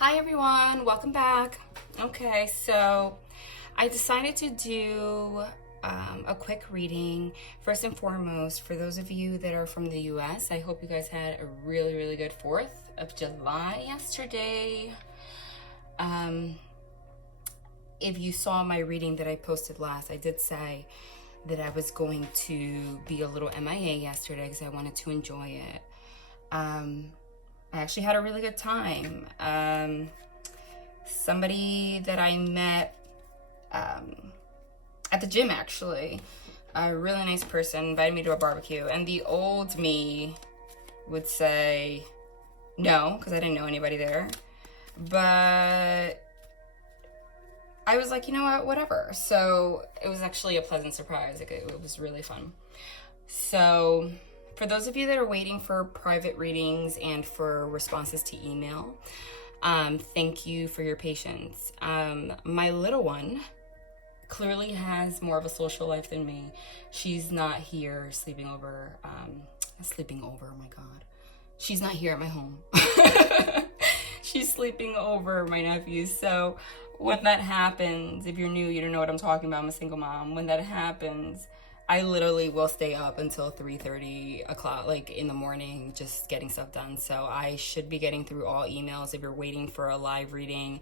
Hi everyone, welcome back. Okay, so I decided to do a quick reading. First and foremost, for those of you that are from the US, I hope you guys had a really good 4th of July yesterday. If you saw my reading that I posted last, I did say that I was going to be a little MIA yesterday because I wanted to enjoy it. I actually had a really good time. Somebody that I met at the gym, actually, a really nice person, invited me to a barbecue, and the old me would say no because I didn't know anybody there, but I was like, you know what, whatever. So it was actually a pleasant surprise. It was really fun. So for those of you that are waiting for private readings and for responses to email, thank you for your patience. My little one clearly has more of a social life than me. She's not here sleeping over, oh my God. She's not here at my home. She's sleeping over my nephews. So when that happens, if you're new, you don't know what I'm talking about. I'm a single mom. When that happens, I literally will stay up until 3:30 o'clock, like in the morning, just getting stuff done. So I should be getting through all emails. If you're waiting for a live reading,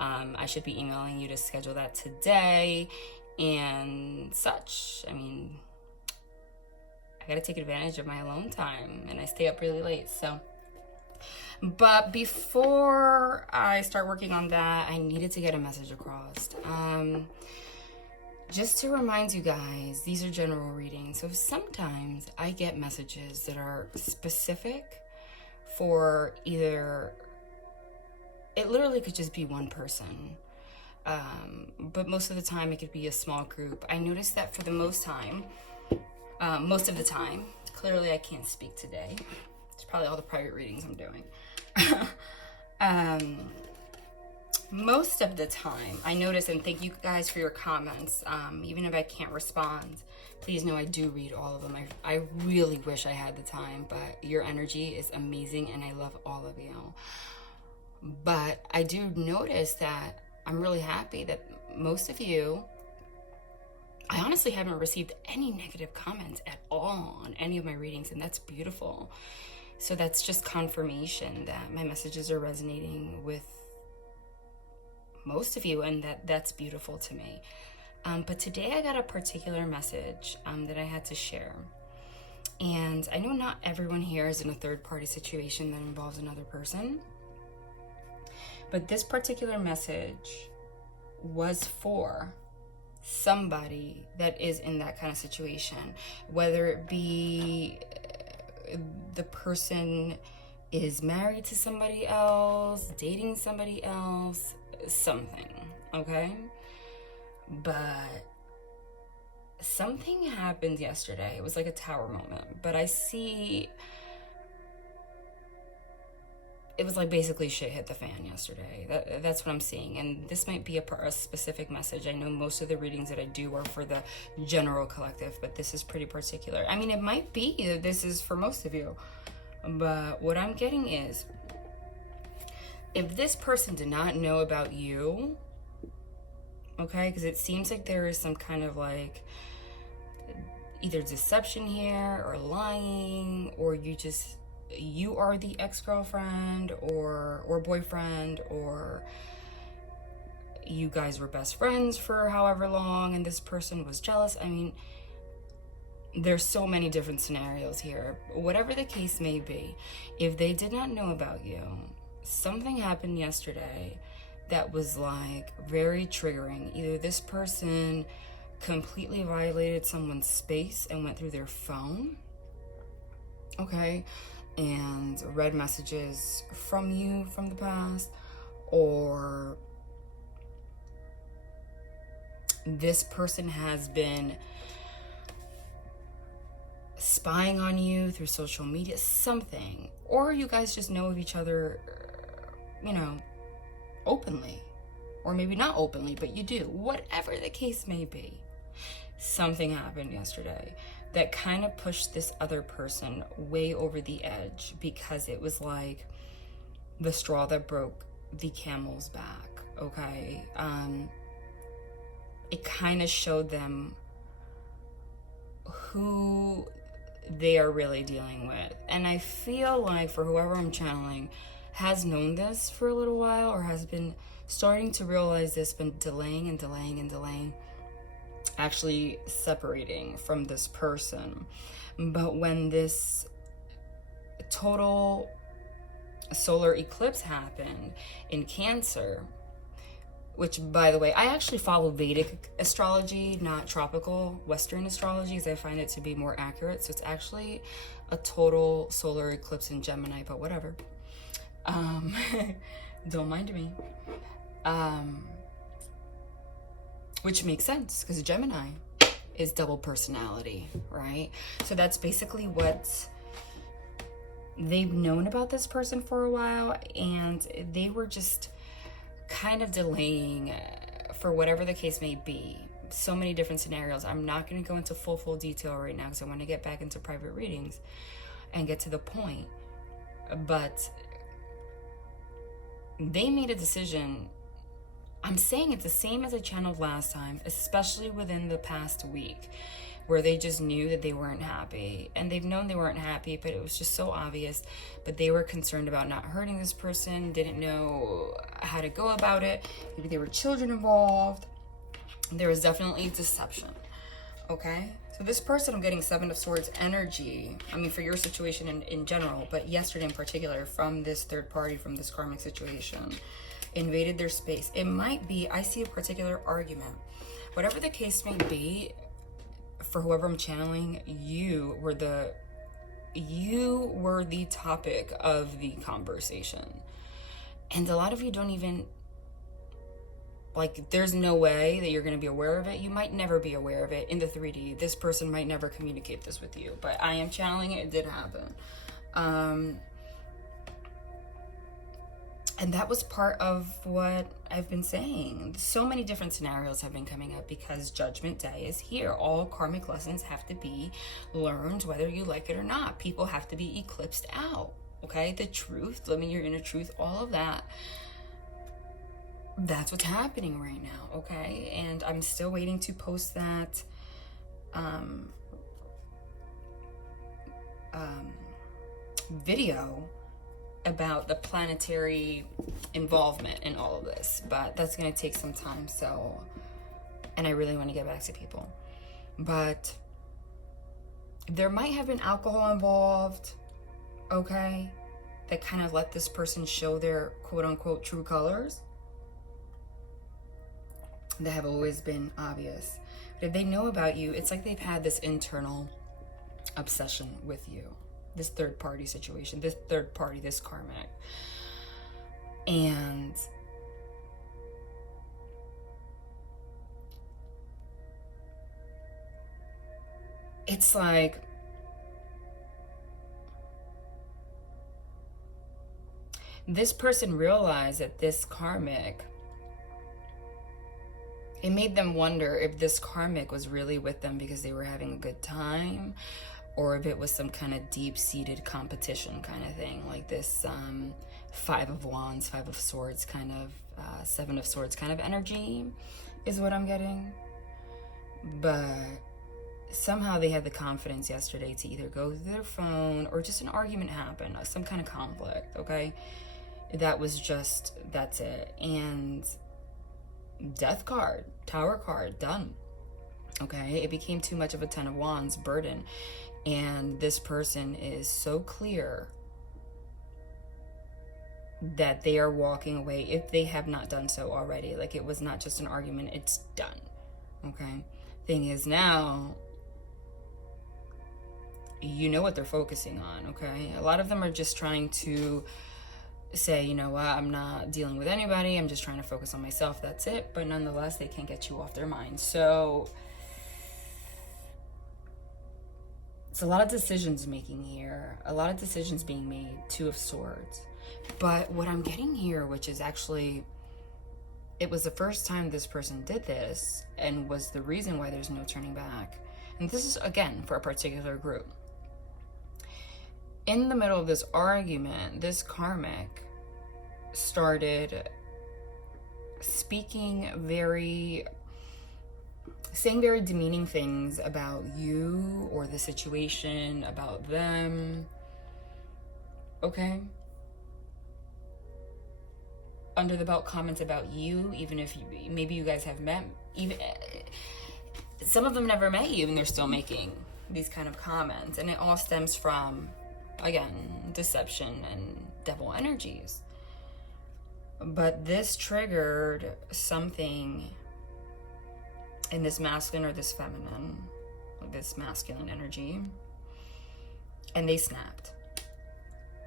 I should be emailing you to schedule that today and such. I mean, I gotta take advantage of my alone time, and I stay up really late, so. But before I start working on that, I needed to get a message across. Just to remind you guys, these are general readings. So sometimes I get messages that are specific for either, it literally could just be one person. But most of the time it could be a small group. I noticed that for the most of the time, clearly I can't speak today. It's probably all the private readings I'm doing. Most of the time, I notice, and thank you guys for your comments, even if I can't respond, please know I do read all of them. I really wish I had the time, but your energy is amazing, and I love all of you. But I do notice that I'm really happy that most of you, I honestly haven't received any negative comments at all on any of my readings, and that's beautiful. So that's just confirmation that my messages are resonating with most of you, and that's beautiful to me. But today I got a particular message that I had to share. And I know not everyone here is in a third-party situation that involves another person, but this particular message was for somebody that is in that kind of situation, whether it be the person is married to somebody else, dating somebody else, something, okay? But something happened yesterday. It was like a tower moment, but I see it was like basically shit hit the fan yesterday. That's what I'm seeing, and this might be a specific message. I know most of the readings that I do are for the general collective, but this is pretty particular. I mean, it might be that this is for most of you, but what I'm getting is, if this person did not know about you, okay, because it seems like there is some kind of like either deception here or lying, or you are the ex-girlfriend or boyfriend, or you guys were best friends for however long and this person was jealous. I mean, there's so many different scenarios here. Whatever the case may be, if they did not know about you, something happened yesterday that was like very triggering. Either this person completely violated someone's space and went through their phone, okay, and read messages from you from the past, or this person has been spying on you through social media, something, or you guys just know of each other, you know, openly, or maybe not openly, but you do. Whatever the case may be, something happened yesterday that kind of pushed this other person way over the edge, because it was like the straw that broke the camel's back, okay? It kind of showed them who they are really dealing with. And I feel like for whoever I'm channeling has known this for a little while, or has been starting to realize this, been delaying and delaying and delaying actually separating from this person. But when this total solar eclipse happened in Cancer, which, by the way, I actually follow Vedic astrology, not tropical Western astrology, because I find it to be more accurate. So it's actually a total solar eclipse in Gemini, but whatever. Don't mind me. Which makes sense, because Gemini is double personality, right? So that's basically what they've known about this person for a while, and they were just kind of delaying for whatever the case may be. So many different scenarios. I'm not going to go into full detail right now, because I want to get back into private readings and get to the point. But they made a decision. I'm saying it's the same as I channeled last time, especially within the past week, where they just knew that they weren't happy. And they've known they weren't happy, but it was just so obvious. But they were concerned about not hurting this person, didn't know how to go about it. Maybe there were children involved. There was definitely deception, okay? So this person, I'm getting Seven of Swords energy. I mean, for your situation in general, but yesterday in particular, from this third party, from this karmic situation, invaded their space. It might be, I see a particular argument. Whatever the case may be, for whoever I'm channeling, you were the topic of the conversation. And a lot of you don't even, like, there's no way that you're going to be aware of it. You might never be aware of it in the 3D. This person might never communicate this with you, but I am channeling it. It did happen. And that was part of what I've been saying. So many different scenarios have been coming up because Judgment Day is here. All karmic lessons have to be learned, whether you like it or not. People have to be eclipsed out, okay? The truth, living your inner truth, all of that. That's what's happening right now, okay? And I'm still waiting to post that video about the planetary involvement in all of this, but that's going to take some time. So, and I really want to get back to people, but there might have been alcohol involved, okay, that kind of let this person show their quote-unquote true colors that have always been obvious. But if they know about you, it's like they've had this internal obsession with you, this third party situation, this third party, this karmic. And it's like, this person realized that this karmic, it made them wonder if this karmic was really with them because they were having a good time, or if it was some kind of deep-seated competition kind of thing, like this Five of Wands, Five of Swords kind of, Seven of Swords kind of energy is what I'm getting. But somehow they had the confidence yesterday to either go through their phone or just an argument happened, some kind of conflict, okay? That was just, that's it. And Death card, Tower card, done. Okay, it became too much of a Ten of Wands burden. And this person is so clear that they are walking away if they have not done so already. Like, it was not just an argument, it's done. Okay, thing is now, you know what they're focusing on, okay? A lot of them are just trying to say, you know what, I'm not dealing with anybody, I'm just trying to focus on myself, that's it. But nonetheless, they can't get you off their mind. So it's a lot of decisions making here, a lot of decisions being made. Two of Swords. But what I'm getting here, which is actually, it was the first time this person did this and was the reason why there's no turning back. And this is, again, for a particular group. In the middle of this argument, this karmic started saying very demeaning things about you or the situation, about them, okay? Under the belt comments about you, even if maybe you guys have met, even some of them never met you and they're still making these kind of comments. And it all stems from, again, deception and devil energies. But this triggered something in this masculine or this feminine, this masculine energy, and they snapped,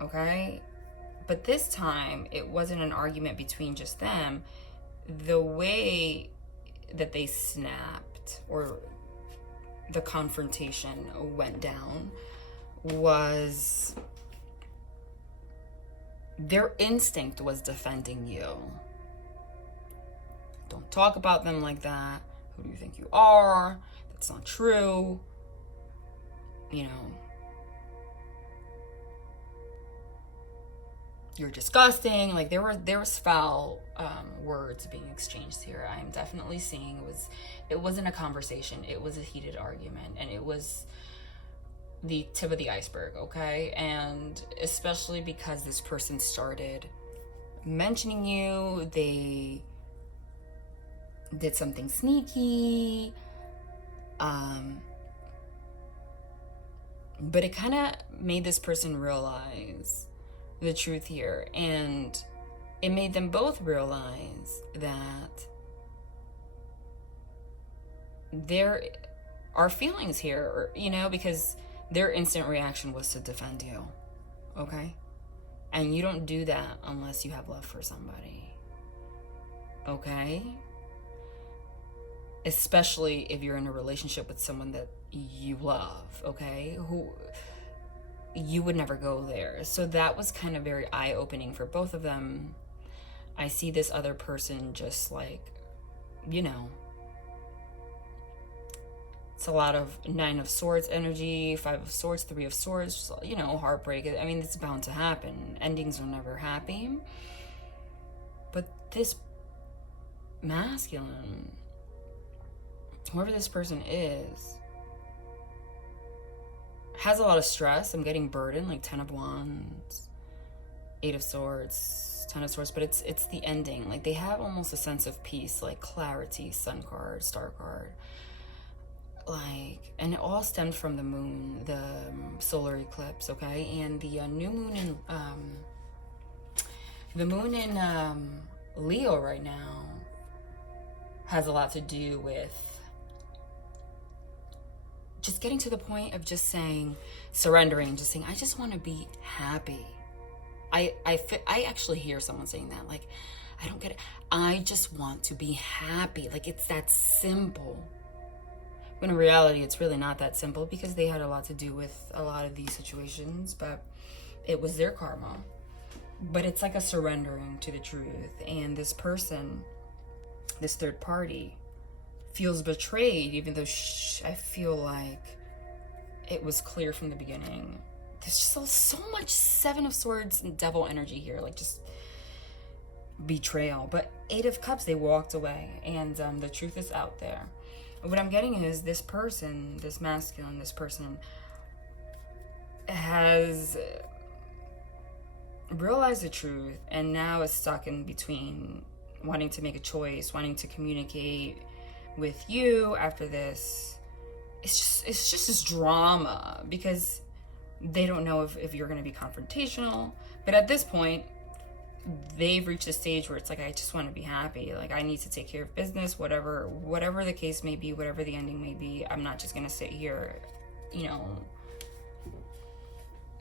okay? But this time, it wasn't an argument between just them. The way that they snapped, or the confrontation went down, was their instinct was defending you. Don't talk about them like that. Who do you think you are? That's not true. You know, you're disgusting. Like there was foul words being exchanged here. I'm definitely seeing it wasn't a conversation. It was a heated argument, and it was the tip of the iceberg, okay? And especially because this person started mentioning you, they did something sneaky, but it kind of made this person realize the truth here, and it made them both realize that there are feelings here, you know, because their instant reaction was to defend you, okay? And you don't do that unless you have love for somebody, okay? Especially if you're in a relationship with someone that you love, okay? Who you would never go there. So that was kind of very eye-opening for both of them. I see this other person just like, you know, it's a lot of 9 of Swords energy, 5 of Swords, 3 of Swords, you know, heartbreak. I mean, it's bound to happen. Endings are never happy. But this masculine, whoever this person is, has a lot of stress. I'm getting burden, like 10 of Wands, 8 of Swords, 10 of Swords, but it's the ending. Like they have almost a sense of peace, like clarity, Sun card, Star card. Like, and it all stemmed from the moon, the solar eclipse, okay? And the new moon in, Leo right now has a lot to do with just getting to the point of just saying, surrendering, just saying, I just want to be happy. I actually hear someone saying that, like, I don't get it. I just want to be happy. Like, it's that simple. When in reality, it's really not that simple, because they had a lot to do with a lot of these situations, but it was their karma. But it's like a surrendering to the truth. And this person, this third party, feels betrayed, even though I feel like it was clear from the beginning. There's just so much 7 of Swords and devil energy here, like just betrayal. But 8 of Cups, they walked away, and the truth is out there. What I'm getting is this person, this masculine, this person has realized the truth and now is stuck in between wanting to make a choice, wanting to communicate with you after this. It's just this drama, because they don't know if you're going to be confrontational. But at this point, they've reached a stage where it's like, I just want to be happy. Like, I need to take care of business, whatever the case may be, whatever the ending may be. I'm not just going to sit here, you know,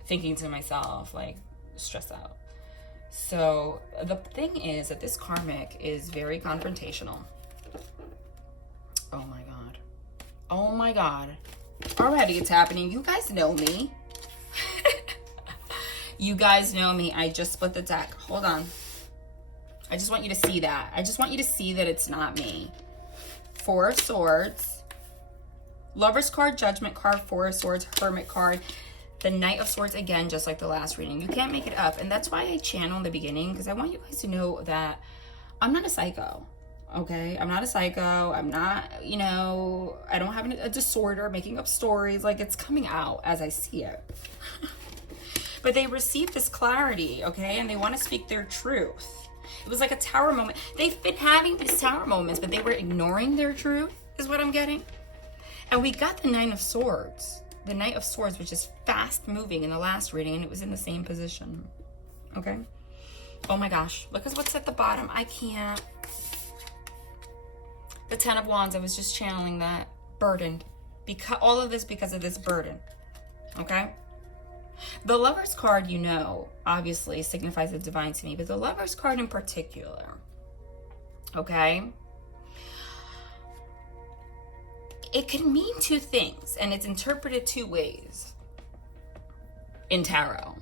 thinking to myself, like, stressed out. So the thing is that this karmic is very confrontational. Oh my God. Oh my God. Already it's happening. You guys know me. You guys know me. I just split the deck. Hold on. I just want you to see that. I just want you to see that it's not me. 4 of Swords. Lover's card, Judgment card, 4 of Swords, Hermit card. The Knight of Swords, again, just like the last reading. You can't make it up. And that's why I channel in the beginning, because I want you guys to know that I'm not a psycho, okay? I'm not a psycho. I'm not, you know, I don't have a disorder, making up stories. Like, it's coming out as I see it. But they received this clarity, okay? And they want to speak their truth. It was like a tower moment. They've been having these tower moments, but they were ignoring their truth, is what I'm getting. And we got the Nine of Swords. The Knight of Swords, which is fast moving in the last reading, and it was in the same position, okay? Oh my gosh, look at what's at the bottom. I can't. The Ten of Wands, I was just channeling that. Burdened. Because all of this because of this burden, okay? The Lover's card, you know, obviously signifies the divine to me, but the Lover's card in particular, okay? It can mean two things, and it's interpreted two ways in tarot.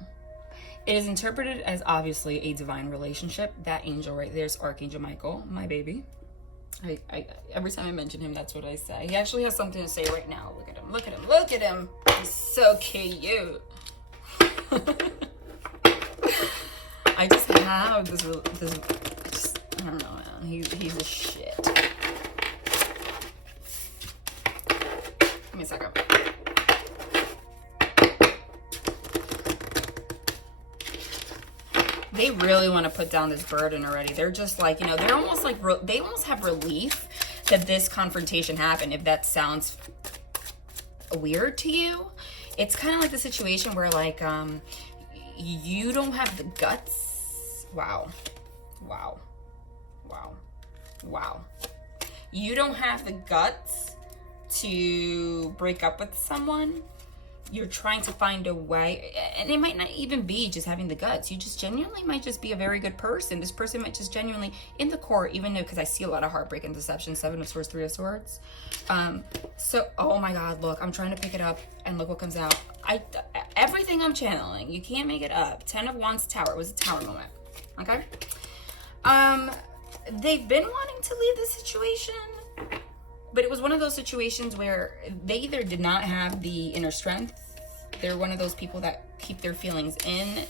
It is interpreted as obviously a divine relationship. That angel right there is Archangel Michael, my baby. I every time I mention him, that's what I say. He actually has something to say right now. Look at him, look at him, look at him. He's so cute. I just have this I don't know, man. He's a shit. Give me a second. They really want to put down this burden already. They're just like, you know, they're almost like, they almost have relief that this confrontation happened. If that sounds weird to you, it's kind of like the situation where like, you don't have the guts. Wow. Wow. Wow. Wow. You don't have the guts to break up with someone. You're trying to find a way, and it might not even be just having the guts. You just genuinely might just be a very good person. This person might just genuinely, in the core, even though, because I see a lot of heartbreak and deception, Seven of Swords, Three of Swords. So, oh my God, look, I'm trying to pick it up, and look what comes out. Everything I'm channeling, you can't make it up. Ten of Wands, Tower. It was a tower moment, okay? They've been wanting to leave the situation, but it was one of those situations where they either did not have the inner strength. They're one of those people that keep their feelings in,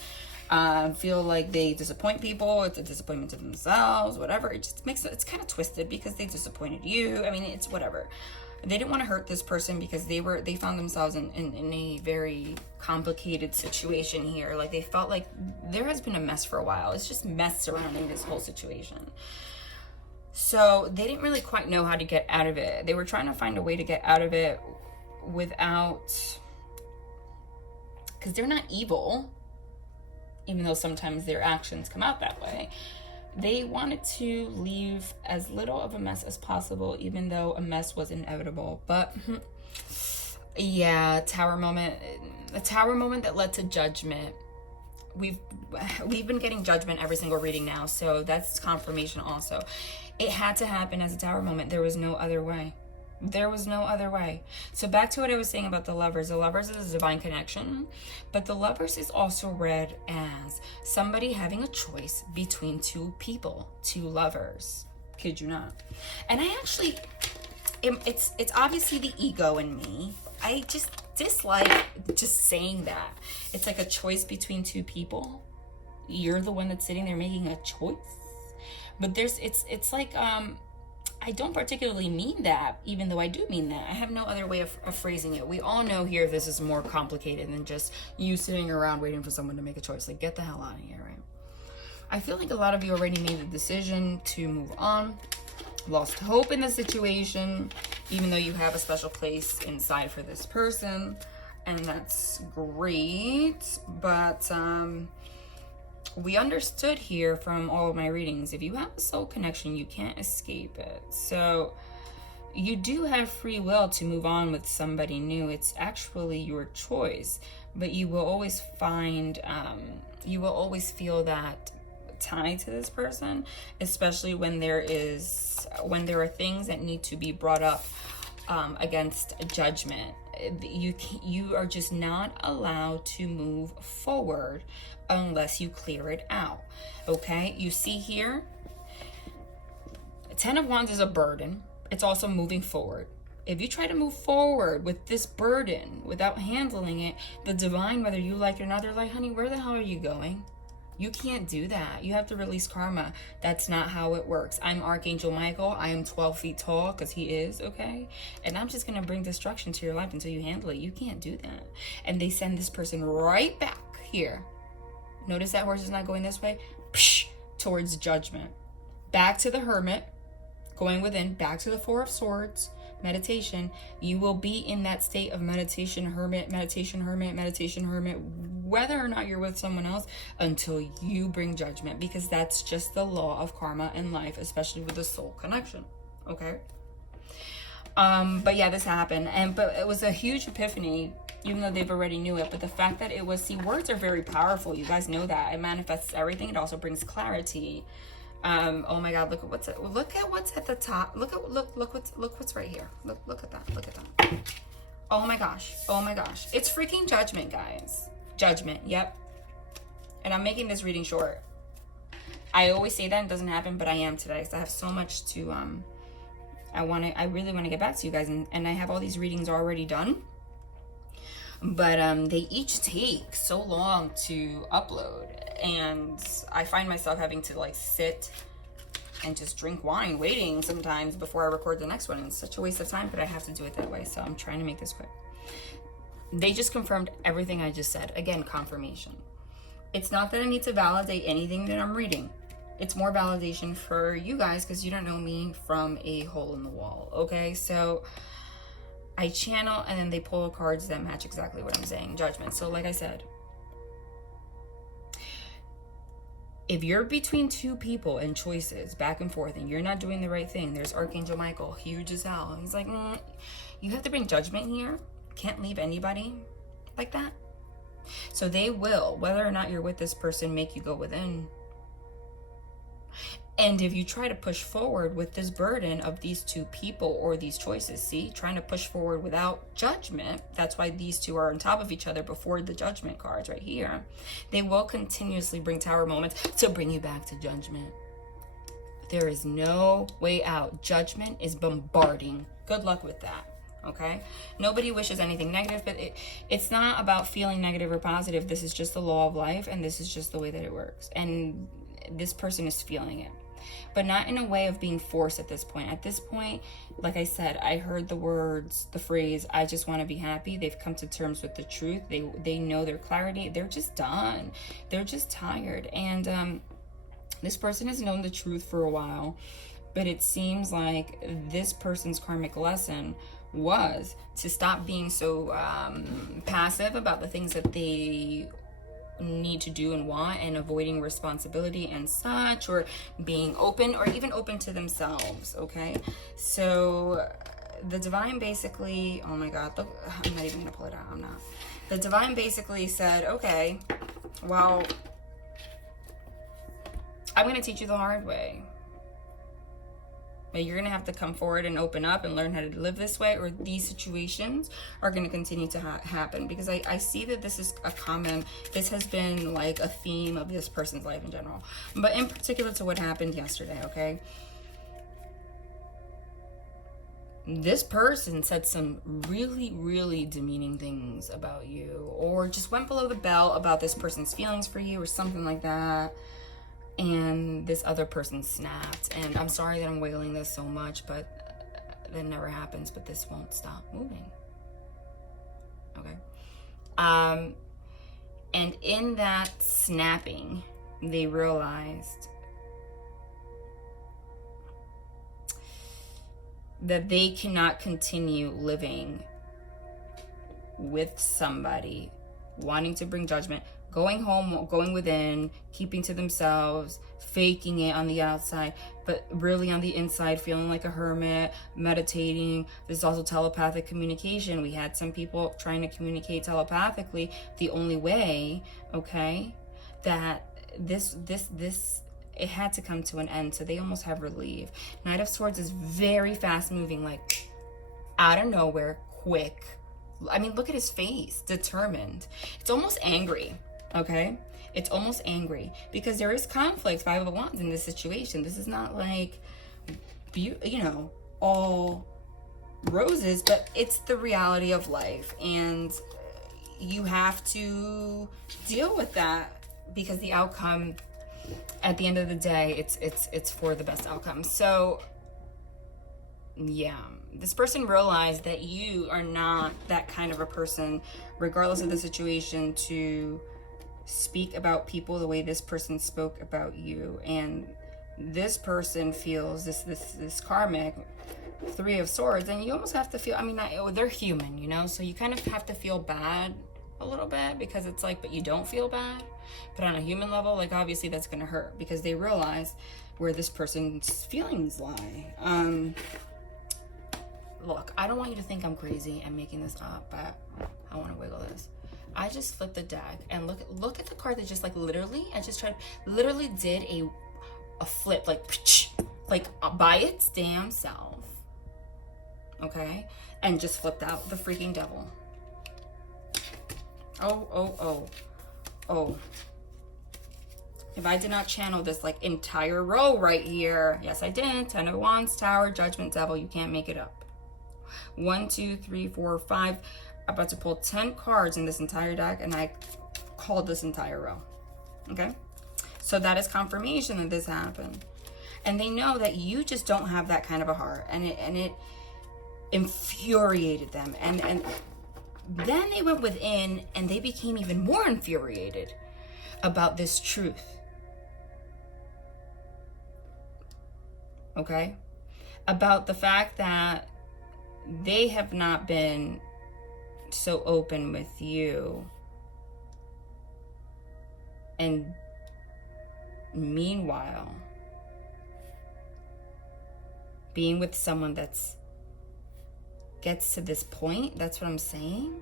feel like they disappoint people. It's a disappointment to themselves, whatever. It just makes it, it's kind of twisted because they disappointed you. I mean, it's whatever. They didn't want to hurt this person because they found themselves in a very complicated situation here. Like they felt like there has been a mess for a while. It's just mess surrounding this whole situation. So they didn't really quite know how to get out of it. They were trying to find a way to get out of it without, because they're not evil, even though sometimes their actions come out that way. They wanted to leave as little of a mess as possible, even though a mess was inevitable. But yeah, tower moment, a tower moment that led to judgment. We've been getting judgment every single reading now, so that's confirmation also. It had to happen as a tower moment. There was no other way. There was no other way. So back to what I was saying about the Lovers. The Lovers is a divine connection, but the Lovers is also read as somebody having a choice between two people, two lovers. Kid you not. And I actually, it's obviously the ego in me. I just dislike just saying that. It's like a choice between two people. You're the one that's sitting there making a choice. But it's like, I don't particularly mean that, even though I do mean that. I have no other way of phrasing it. We all know here this is more complicated than just you sitting around waiting for someone to make a choice. Like, get the hell out of here, right? I feel like a lot of you already made the decision to move on, lost hope in the situation, even though you have a special place inside for this person, and that's great. But we understood here from all of my readings, if you have a soul connection, you can't escape it. So you do have free will to move on with somebody new. It's actually your choice, but you will always find, you will always feel that tie to this person, especially when there are things that need to be brought up against judgment. You are just not allowed to move forward unless you clear it out. Okay, you see here, Ten of Wands is a burden. It's also moving forward. If you try to move forward with this burden without handling it, the divine, whether you like it or not, they're like, honey, where the hell are you going? You can't do that. You have to release karma. That's not how it works. I'm Archangel Michael. I am 12 feet tall, because he is, okay? And I'm just going to bring destruction to your life until you handle it. You can't do that. And they send this person right back here. Notice that horse is not going this way. Psh, towards judgment. Back to the hermit. Going within. Back to the Four of Swords. Meditation. You will be in that state of meditation, hermit, meditation, hermit, meditation, hermit, whether or not you're with someone else, until you bring judgment, because that's just the law of karma in life, especially with the soul connection. Okay. But yeah, this happened, but it was a huge epiphany, even though they've already knew it. But the fact that it was, see, words are very powerful. You guys know that. It manifests everything. It also brings clarity. Oh my God, look at what's at the top. Look what's right here. Look at that. Oh my gosh. It's freaking judgment, guys. Judgment. Yep. And I'm making this reading short. I always say that it doesn't happen, but I am today, because I have so much to I really want to get back to you guys, and I have all these readings already done. But they each take so long to upload, and I find myself having to like sit and just drink wine waiting sometimes before I record the next one. It's such a waste of time, but I have to do it that way, so I'm trying to make this quick. They just confirmed everything I just said. Again, confirmation. It's not that I need to validate anything that I'm reading. It's more validation for you guys, because you don't know me from a hole in the wall, okay? So I channel, and then they pull the cards that match exactly what I'm saying. Judgment. So like I said, if you're between two people and choices back and forth, and you're not doing the right thing, there's Archangel Michael, huge as hell. He's like, you have to bring judgment here. Can't leave anybody like that. So they will, whether or not you're with this person, make you go within. And if you try to push forward with this burden of these two people or these choices, see, trying to push forward without judgment, that's why these two are on top of each other before the judgment cards right here. They will continuously bring tower moments to bring you back to judgment. There is no way out. Judgment is bombarding. Good luck with that. Okay? Nobody wishes anything negative, but it's not about feeling negative or positive. This is just the law of life, and this is just the way that it works. And this person is feeling it, but not in a way of being forced at this point. At this point, like I said, I heard the phrase, I just want to be happy. They've come to terms with the truth. They know their clarity. They're just done. They're just tired. And this person has known the truth for a while, but it seems like this person's karmic lesson was to stop being so passive about the things that they need to do and want, and avoiding responsibility and such, or being open, or even open to themselves. Okay, so the divine basically, oh my God, look, I'm not even gonna pull it out. I'm not. The divine basically said, okay, well, I'm gonna teach you the hard way. You're gonna have to come forward and open up and learn how to live this way, or these situations are gonna continue to happen. Because I see that this is this has been like a theme of this person's life in general, but in particular to what happened yesterday. Okay, this person said some really, really demeaning things about you, or just went below the belt about this person's feelings for you, or something like that. And this other person snapped. And I'm sorry that I'm wailing this so much, but that never happens. But this won't stop moving. Okay. And in that snapping, they realized that they cannot continue living with somebody wanting to bring judgment, going home, going within, keeping to themselves, faking it on the outside, but really on the inside feeling like a hermit, meditating. There's also telepathic communication. We had some people trying to communicate telepathically. The only way, okay, that this it had to come to an end, so they almost have relief. Knight of Swords is very fast moving, like out of nowhere, quick. I mean, look at his face, determined. It's almost angry, okay? It's almost angry because there is conflict, 5 of Wands in this situation. This is not like, you know, all roses, but it's the reality of life, and you have to deal with that, because the outcome at the end of the day, it's for the best outcome. So yeah, this person realized that you are not that kind of a person, regardless of the situation, to speak about people the way this person spoke about you. And this person feels this karmic Three of Swords, and you almost have to feel, I mean, they're human, you know, so you kind of have to feel bad a little bit, because it's like, but you don't feel bad. But on a human level, like, obviously that's gonna hurt, because they realize where this person's feelings lie. Look, I don't want you to think I'm crazy and making this up, but I want to wiggle this. I just flipped the deck, and look at the card that just, like, literally, I just literally did a flip, like by its damn self. Okay, and just flipped out the freaking devil. Oh. If I did not channel this, like, entire row right here, yes I did. 10 of Wands, Tower, Judgment, Devil. You can't make it up. 1, 2, 3, 4, 5. I'm about to pull 10 cards in this entire deck, and I called this entire row. Okay, so that is confirmation that this happened, and they know that you just don't have that kind of a heart, and it infuriated them, and then they went within and they became even more infuriated about this truth. Okay, about the fact that they have not been so open with you, and meanwhile being with someone that's gets to this point. That's what I'm saying,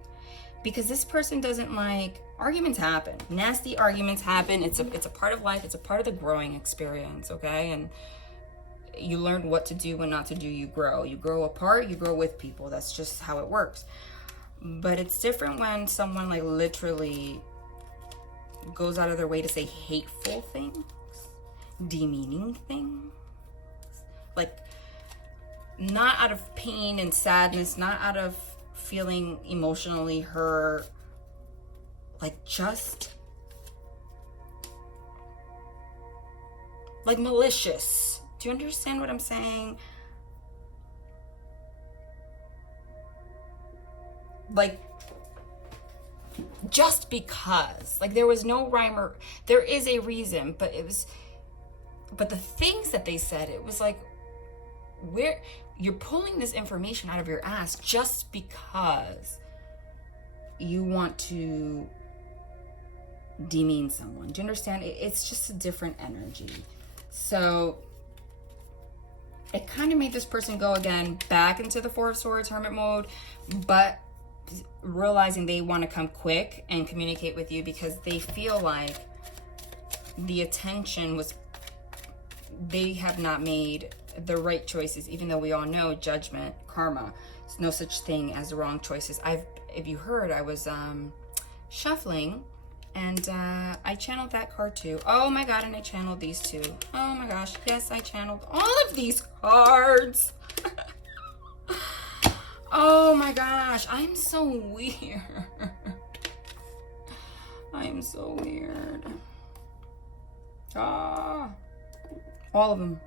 because this person doesn't like arguments. Happen, nasty arguments happen. It's a part of life. It's a part of the growing experience. Okay, and you learn what to do and not to do. You grow apart, you grow with people. That's just how it works. But it's different when someone, like, literally goes out of their way to say hateful things, demeaning things, like, not out of pain and sadness, not out of feeling emotionally hurt, like, just like malicious. Do you understand what I'm saying? Like, just because, like, there was no rhyme, or there is a reason, but the things that they said, it was like, where you're pulling this information out of your ass just because you want to demean someone. Do you understand? It's just a different energy. So it kind of made this person go again back into the Four of Swords, Hermit mode, but realizing they want to come quick and communicate with you, because they feel like the attention was, they have not made the right choices, even though we all know judgment, karma. There's no such thing as the wrong choices. If you heard, I was shuffling, and I channeled that card too. Oh my god, and I channeled these two. Oh my gosh, yes, I channeled all of these cards. Oh my gosh, I'm so weird. I'm so weird. Ah, all of them.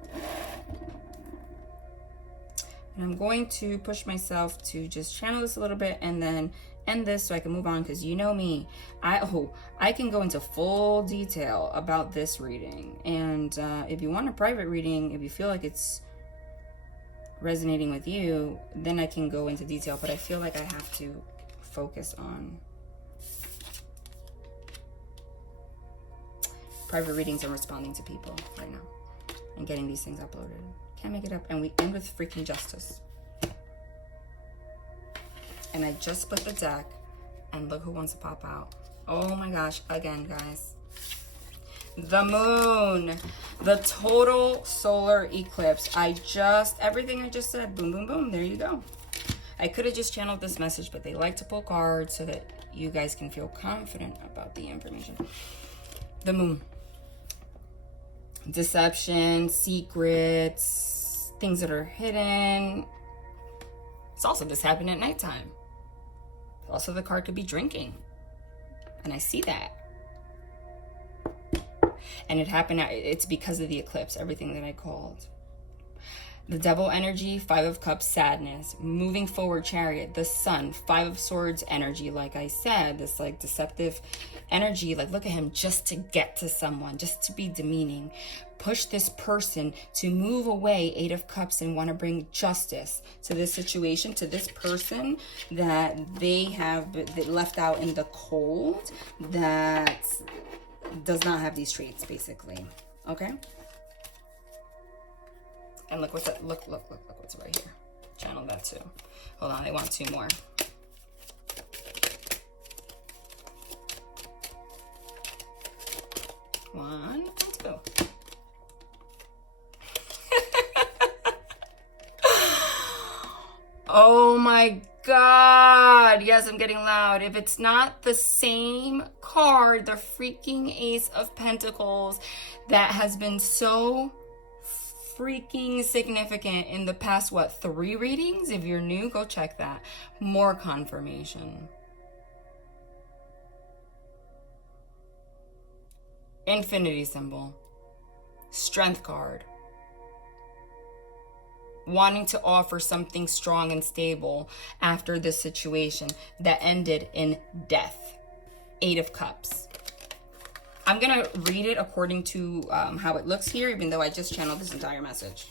And I'm going to push myself to just channel this a little bit and then end this so I can move on, because you know me, I can go into full detail about this reading. And if you want a private reading, if you feel like it's resonating with you, then I can go into detail, but I feel like I have to focus on private readings and responding to people right now and getting these things uploaded. Can't make it up. And we end with freaking Justice. And I just split the deck, and look who wants to pop out. Oh my gosh, again, guys. The moon, the total solar eclipse. Everything I just said, boom, boom, boom, there you go. I could have just channeled this message, but they like to pull cards so that you guys can feel confident about the information. The moon. Deception, secrets, things that are hidden, It's also this happened at nighttime. Also, the card could be drinking. And I see that. And it happened, it's because of the eclipse, everything that I called. The devil energy, 5 of cups, sadness. Moving forward, chariot, the sun, 5 of swords energy, like I said, this like deceptive energy, like look at him, just to get to someone, just to be demeaning. Push this person to move away, 8 of cups, and want to bring justice to this situation, to this person that they have left out in the cold, that does not have these traits, basically. Okay? And look what's that, look what's right here. Channel that too. Hold on, I want 2 more. One and 2. Oh my God. Yes, I'm getting loud. If it's not the same card, the freaking Ace of Pentacles that has been so freaking significant in the past, what, 3 readings? If you're new, go check that. More confirmation. Infinity symbol. Strength card. Wanting to offer something strong and stable after this situation that ended in death. 8 of Cups. I'm going to read it according to how it looks here, even though I just channeled this entire message.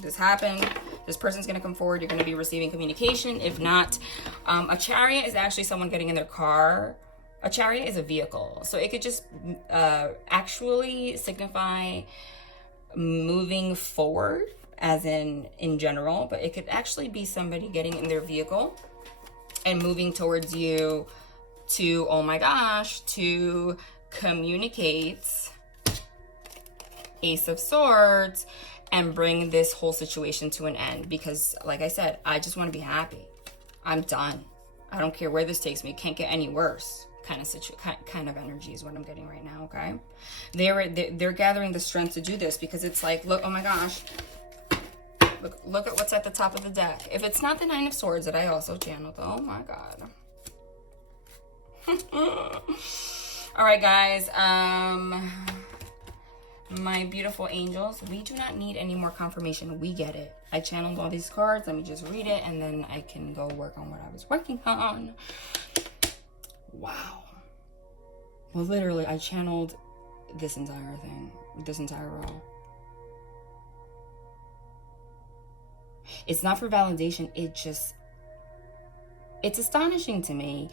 This happened. This person's going to come forward. You're going to be receiving communication. If not, a chariot is actually someone getting in their car. A chariot is a vehicle. So it could just actually signify moving forward, as in general, but it could actually be somebody getting in their vehicle and moving towards you to, oh my gosh, to communicate, Ace of Swords, and bring this whole situation to an end. Because like I said, I just want to be happy. I'm done. I don't care where this takes me. It can't get any worse. Kind of energy is what I'm getting right now. Okay, they're gathering the strength to do this, because it's like, look, oh my gosh, look at what's at the top of the deck. If it's not the 9 of Swords that I also channeled, oh my God. All right, guys, my beautiful angels, we do not need any more confirmation. We get it. I channeled all these cards. Let me just read it, and then I can go work on what I was working on. Wow. Well, literally, I channeled this entire thing, this entire row. It's not for validation. It's astonishing to me,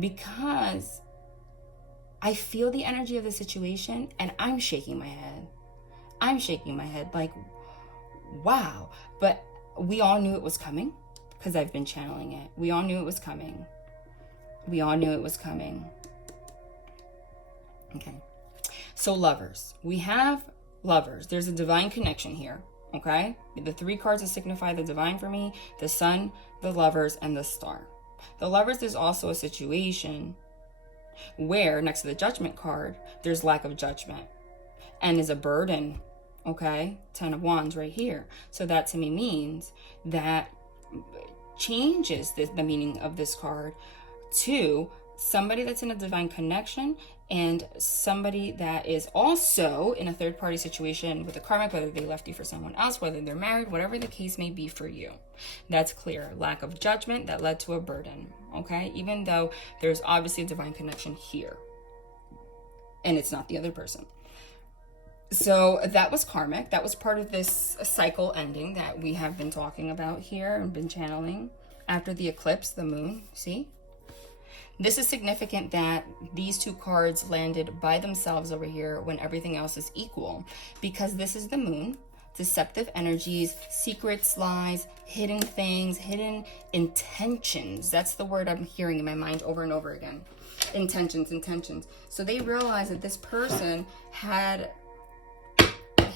because I feel the energy of the situation and I'm shaking my head. I'm shaking my head like, wow. But we all knew it was coming, because I've been channeling it. We all knew it was coming. We all knew it was coming. Okay. So lovers. We have lovers. There's a divine connection here. Okay? The 3 cards that signify the divine for me: the sun, the lovers, and the star. The lovers is also a situation where next to the judgment card, there's lack of judgment and is a burden. Okay? 10 of Wands right here. So that to me means that changes the meaning of this card to somebody that's in a divine connection, and somebody that is also in a third-party situation with a karmic, whether they left you for someone else, whether they're married, whatever the case may be for you. That's clear. Lack of judgment that led to a burden, okay? Even though there's obviously a divine connection here, and it's not the other person. So that was karmic. That was part of this cycle ending that we have been talking about here and been channeling after the eclipse, the moon, see? This is significant that these 2 cards landed by themselves over here when everything else is equal, because this is the moon, deceptive energies, secrets, lies, hidden things, hidden intentions. That's the word I'm hearing in my mind over and over again. Intentions. So they realized that this person had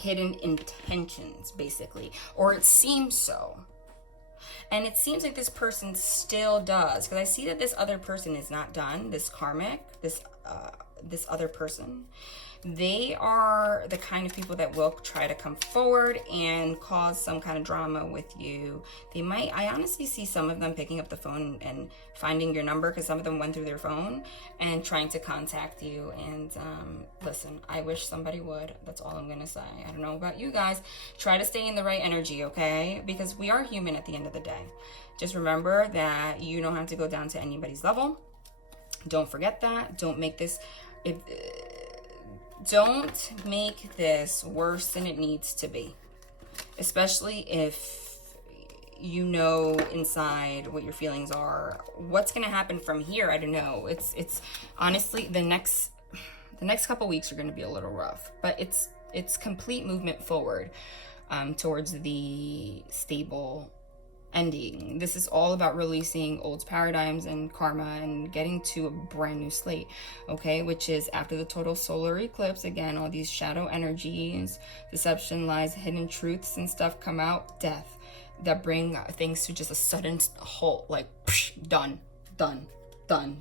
hidden intentions, basically, or it seems so. And it seems like this person still does, because I see that this other person is not done. This karmic, this this other person. They are the kind of people that will try to come forward and cause some kind of drama with you. They might, I honestly see some of them picking up the phone and finding your number, because some of them went through their phone, and trying to contact you. And listen, I wish somebody would. That's all I'm gonna say. I don't know about you guys. Try to stay in the right energy, okay? Because we are human at the end of the day. Just remember that you don't have to go down to anybody's level. Don't forget that. Don't make this worse than it needs to be, especially if you know inside what your feelings are. What's going to happen from here, I don't know. It's honestly, the next couple weeks are going to be a little rough, but it's complete movement forward towards the stable ending. This is all about releasing old paradigms and karma and getting to a brand new slate, okay? Which is after the total solar eclipse. Again, all these shadow energies, deception, lies, hidden truths and stuff come out. Death, that bring things to just a sudden halt, like psh, done.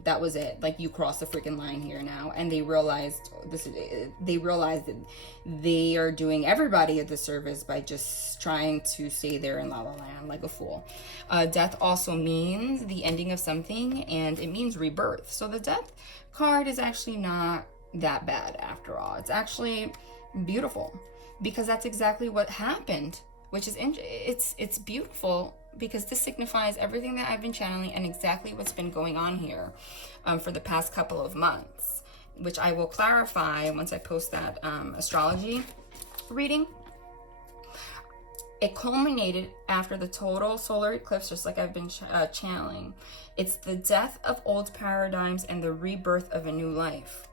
That was it. Like, you crossed the freaking line here now. And they realized that they are doing everybody a disservice by just trying to stay there in La La Land like a fool. Death also means the ending of something, and it means rebirth. So the death card is actually not that bad after all. It's actually beautiful, because that's exactly what happened, which is it's beautiful, because this signifies everything that I've been channeling and exactly what's been going on here for the past couple of months, which I will clarify once I post that astrology reading. It culminated after the total solar eclipse, just like I've been channeling. It's the death of old paradigms and the rebirth of a new life.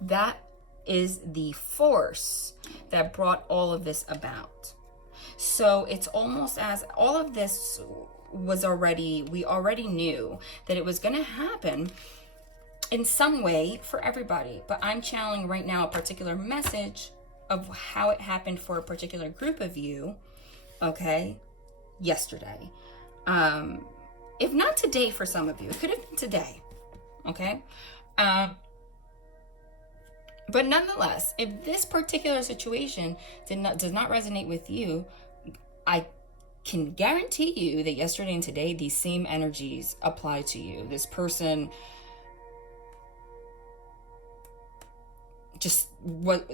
That is the force that brought all of this about. So it's almost as all of this was we already knew that it was going to happen in some way for everybody. But I'm channeling right now a particular message of how it happened for a particular group of you, okay, yesterday. If not today for some of you, it could have been today, okay? But nonetheless, if this particular situation does not resonate with you, I can guarantee you that yesterday and today, these same energies apply to you. This person, just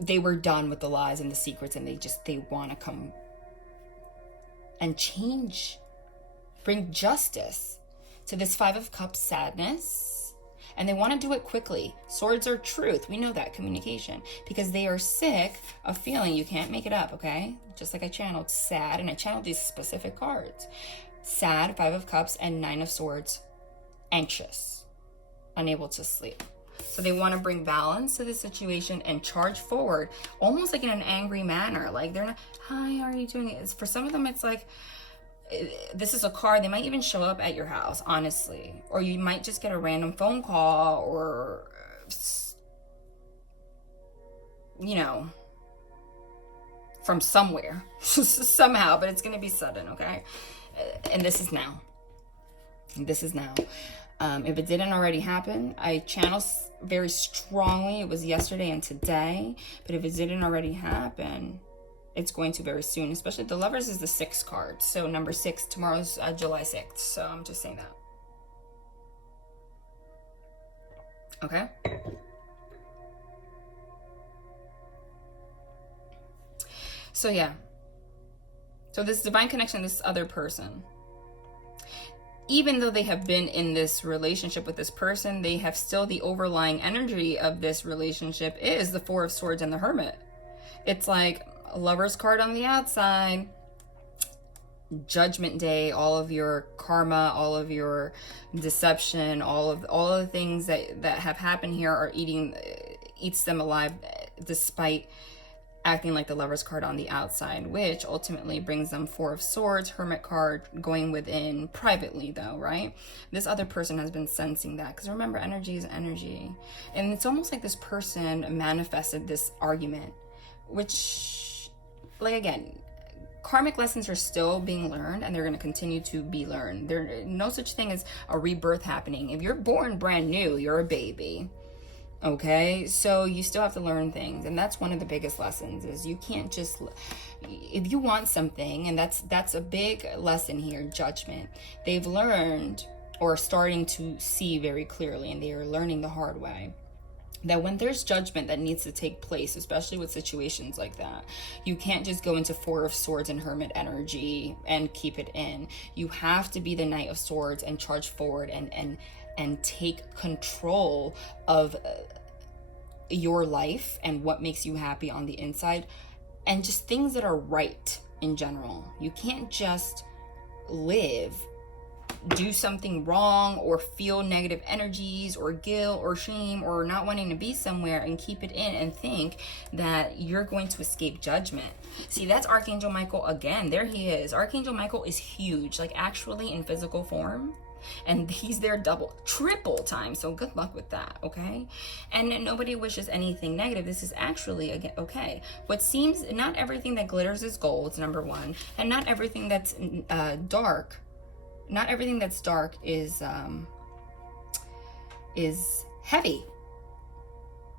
they were done with the lies and the secrets, and they want to come and change, bring justice to this Five of Cups sadness. And they want to do it quickly. Swords are truth. We know that, communication. Because they are sick of feeling, you can't make it up, okay? Just like I channeled sad, and I channeled these specific cards. Sad, Five of Cups, and Nine of Swords, anxious, unable to sleep. So they want to bring balance to the situation and charge forward, almost like in an angry manner. Like, they're not, hi, how are you doing? For some of them, it's like, this is a card. They might even show up at your house, honestly, or you might just get a random phone call, or from somewhere somehow, but it's going to be sudden, okay? And this is now. If it didn't already happen, I channel very strongly. It was yesterday and today, but if it didn't already happen, it's going to very soon. Especially the Lovers is the 6th card. So number 6, tomorrow's July 6th. So I'm just saying that. Okay? So yeah. So this divine connection, this other person, even though they have been in this relationship with this person, they have still the overlying energy of this relationship is the Four of Swords and the Hermit. It's like a Lover's card on the outside, Judgment Day, all of your karma, all of your deception, all of the things that have happened here are eats them alive, despite acting like the Lover's card on the outside, which ultimately brings them Four of Swords, Hermit card, going within privately though, right? This other person has been sensing that, because remember, energy is energy. And it's almost like this person manifested this argument, which, like, again, karmic lessons are still being learned, and they're going to continue to be learned. There's no such thing as a rebirth happening. If you're born brand new, you're a baby. Okay, so you still have to learn things, and that's one of the biggest lessons. Is you can't just, if you want something, and that's a big lesson here, judgment. They've learned, or starting to see very clearly, and they are learning the hard way, that when there's judgment that needs to take place, especially with situations like that, you can't just go into Four of Swords and Hermit energy and keep it in. You have to be the Knight of Swords and charge forward and take control of your life and what makes you happy on the inside, and just things that are right in general. You can't just live, do something wrong, or feel negative energies or guilt or shame or not wanting to be somewhere and keep it in and think that you're going to escape judgment. See, that's Archangel Michael again. There he is. Archangel Michael is huge, like actually in physical form. And he's there double, triple time. So good luck with that, okay? And nobody wishes anything negative. This is actually, again, okay. What seems, not everything that glitters is gold, number one. And not everything that's dark, not everything that's dark is heavy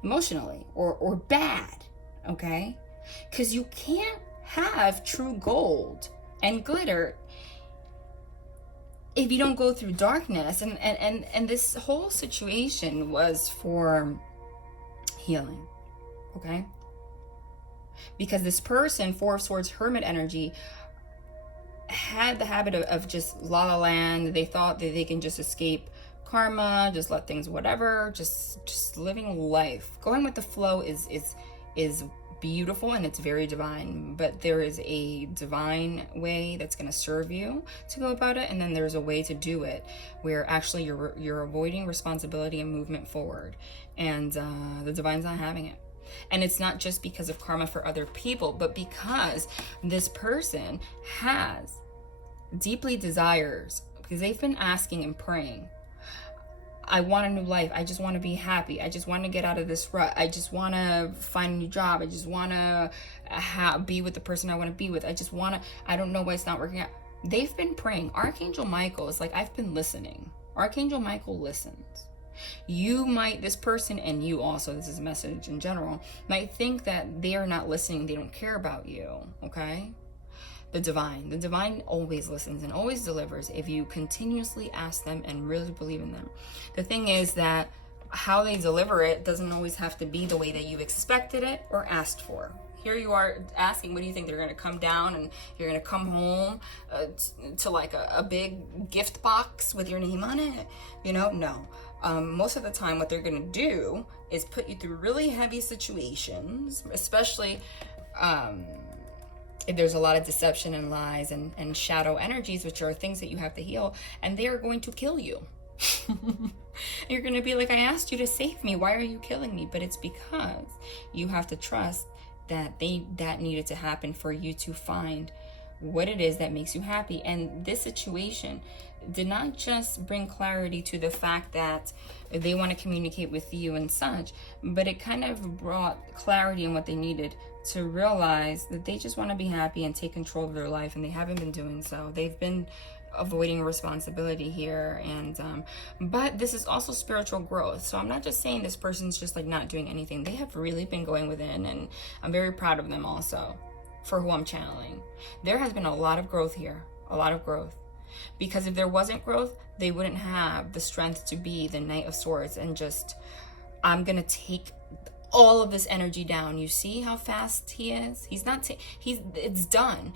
emotionally or bad, okay? Because you can't have true gold and glitter if you don't go through darkness. And this whole situation was for healing, okay? Because this person, Four of Swords, Hermit energy, had the habit of just la la land. They thought that they can just escape karma, just let things whatever, just living life. Going with the flow is beautiful, and it's very divine, but there is a divine way that's going to serve you to go about it, and then there's a way to do it where actually you're avoiding responsibility and movement forward, and the divine's not having it. And it's not just because of karma for other people, but because this person has deeply desires, because they've been asking and praying, I want a new life. I just want to be happy. I just want to get out of this rut. I just want to find a new job. I just want to be with the person I want to be with. I don't know why it's not working out. They've been praying. Archangel Michael is like, I've been listening. Archangel Michael listens. You might, this person, and you also, this is a message in general, might think that they are not listening. They don't care about you, okay? The divine always listens and always delivers if you continuously ask them and really believe in them. The thing is that how they deliver it doesn't always have to be the way that you expected it or asked for. Here you are asking, what do you think? They're going to come down and you're going to come home to like a big gift box with your name on it? You know, no. Most of the time what they're going to do is put you through really heavy situations, especially if there's a lot of deception and lies and shadow energies, which are things that you have to heal, and they are going to kill you. You're going to be like, I asked you to save me. Why are you killing me? But it's because you have to trust that that needed to happen for you to find what it is that makes you happy. And this situation did not just bring clarity to the fact that they want to communicate with you and such, but it kind of brought clarity in what they needed to realize that they just want to be happy and take control of their life, and they haven't been doing so. They've been avoiding responsibility here, and but this is also spiritual growth. So I'm not just saying this person's just like not doing anything. They have really been going within, and I'm very proud of them also for who I'm channeling. There has been a lot of growth here, a lot of growth. Because if there wasn't growth, they wouldn't have the strength to be the Knight of Swords and just, I'm gonna take all of this energy down. You see how fast he is? He's not, it's done.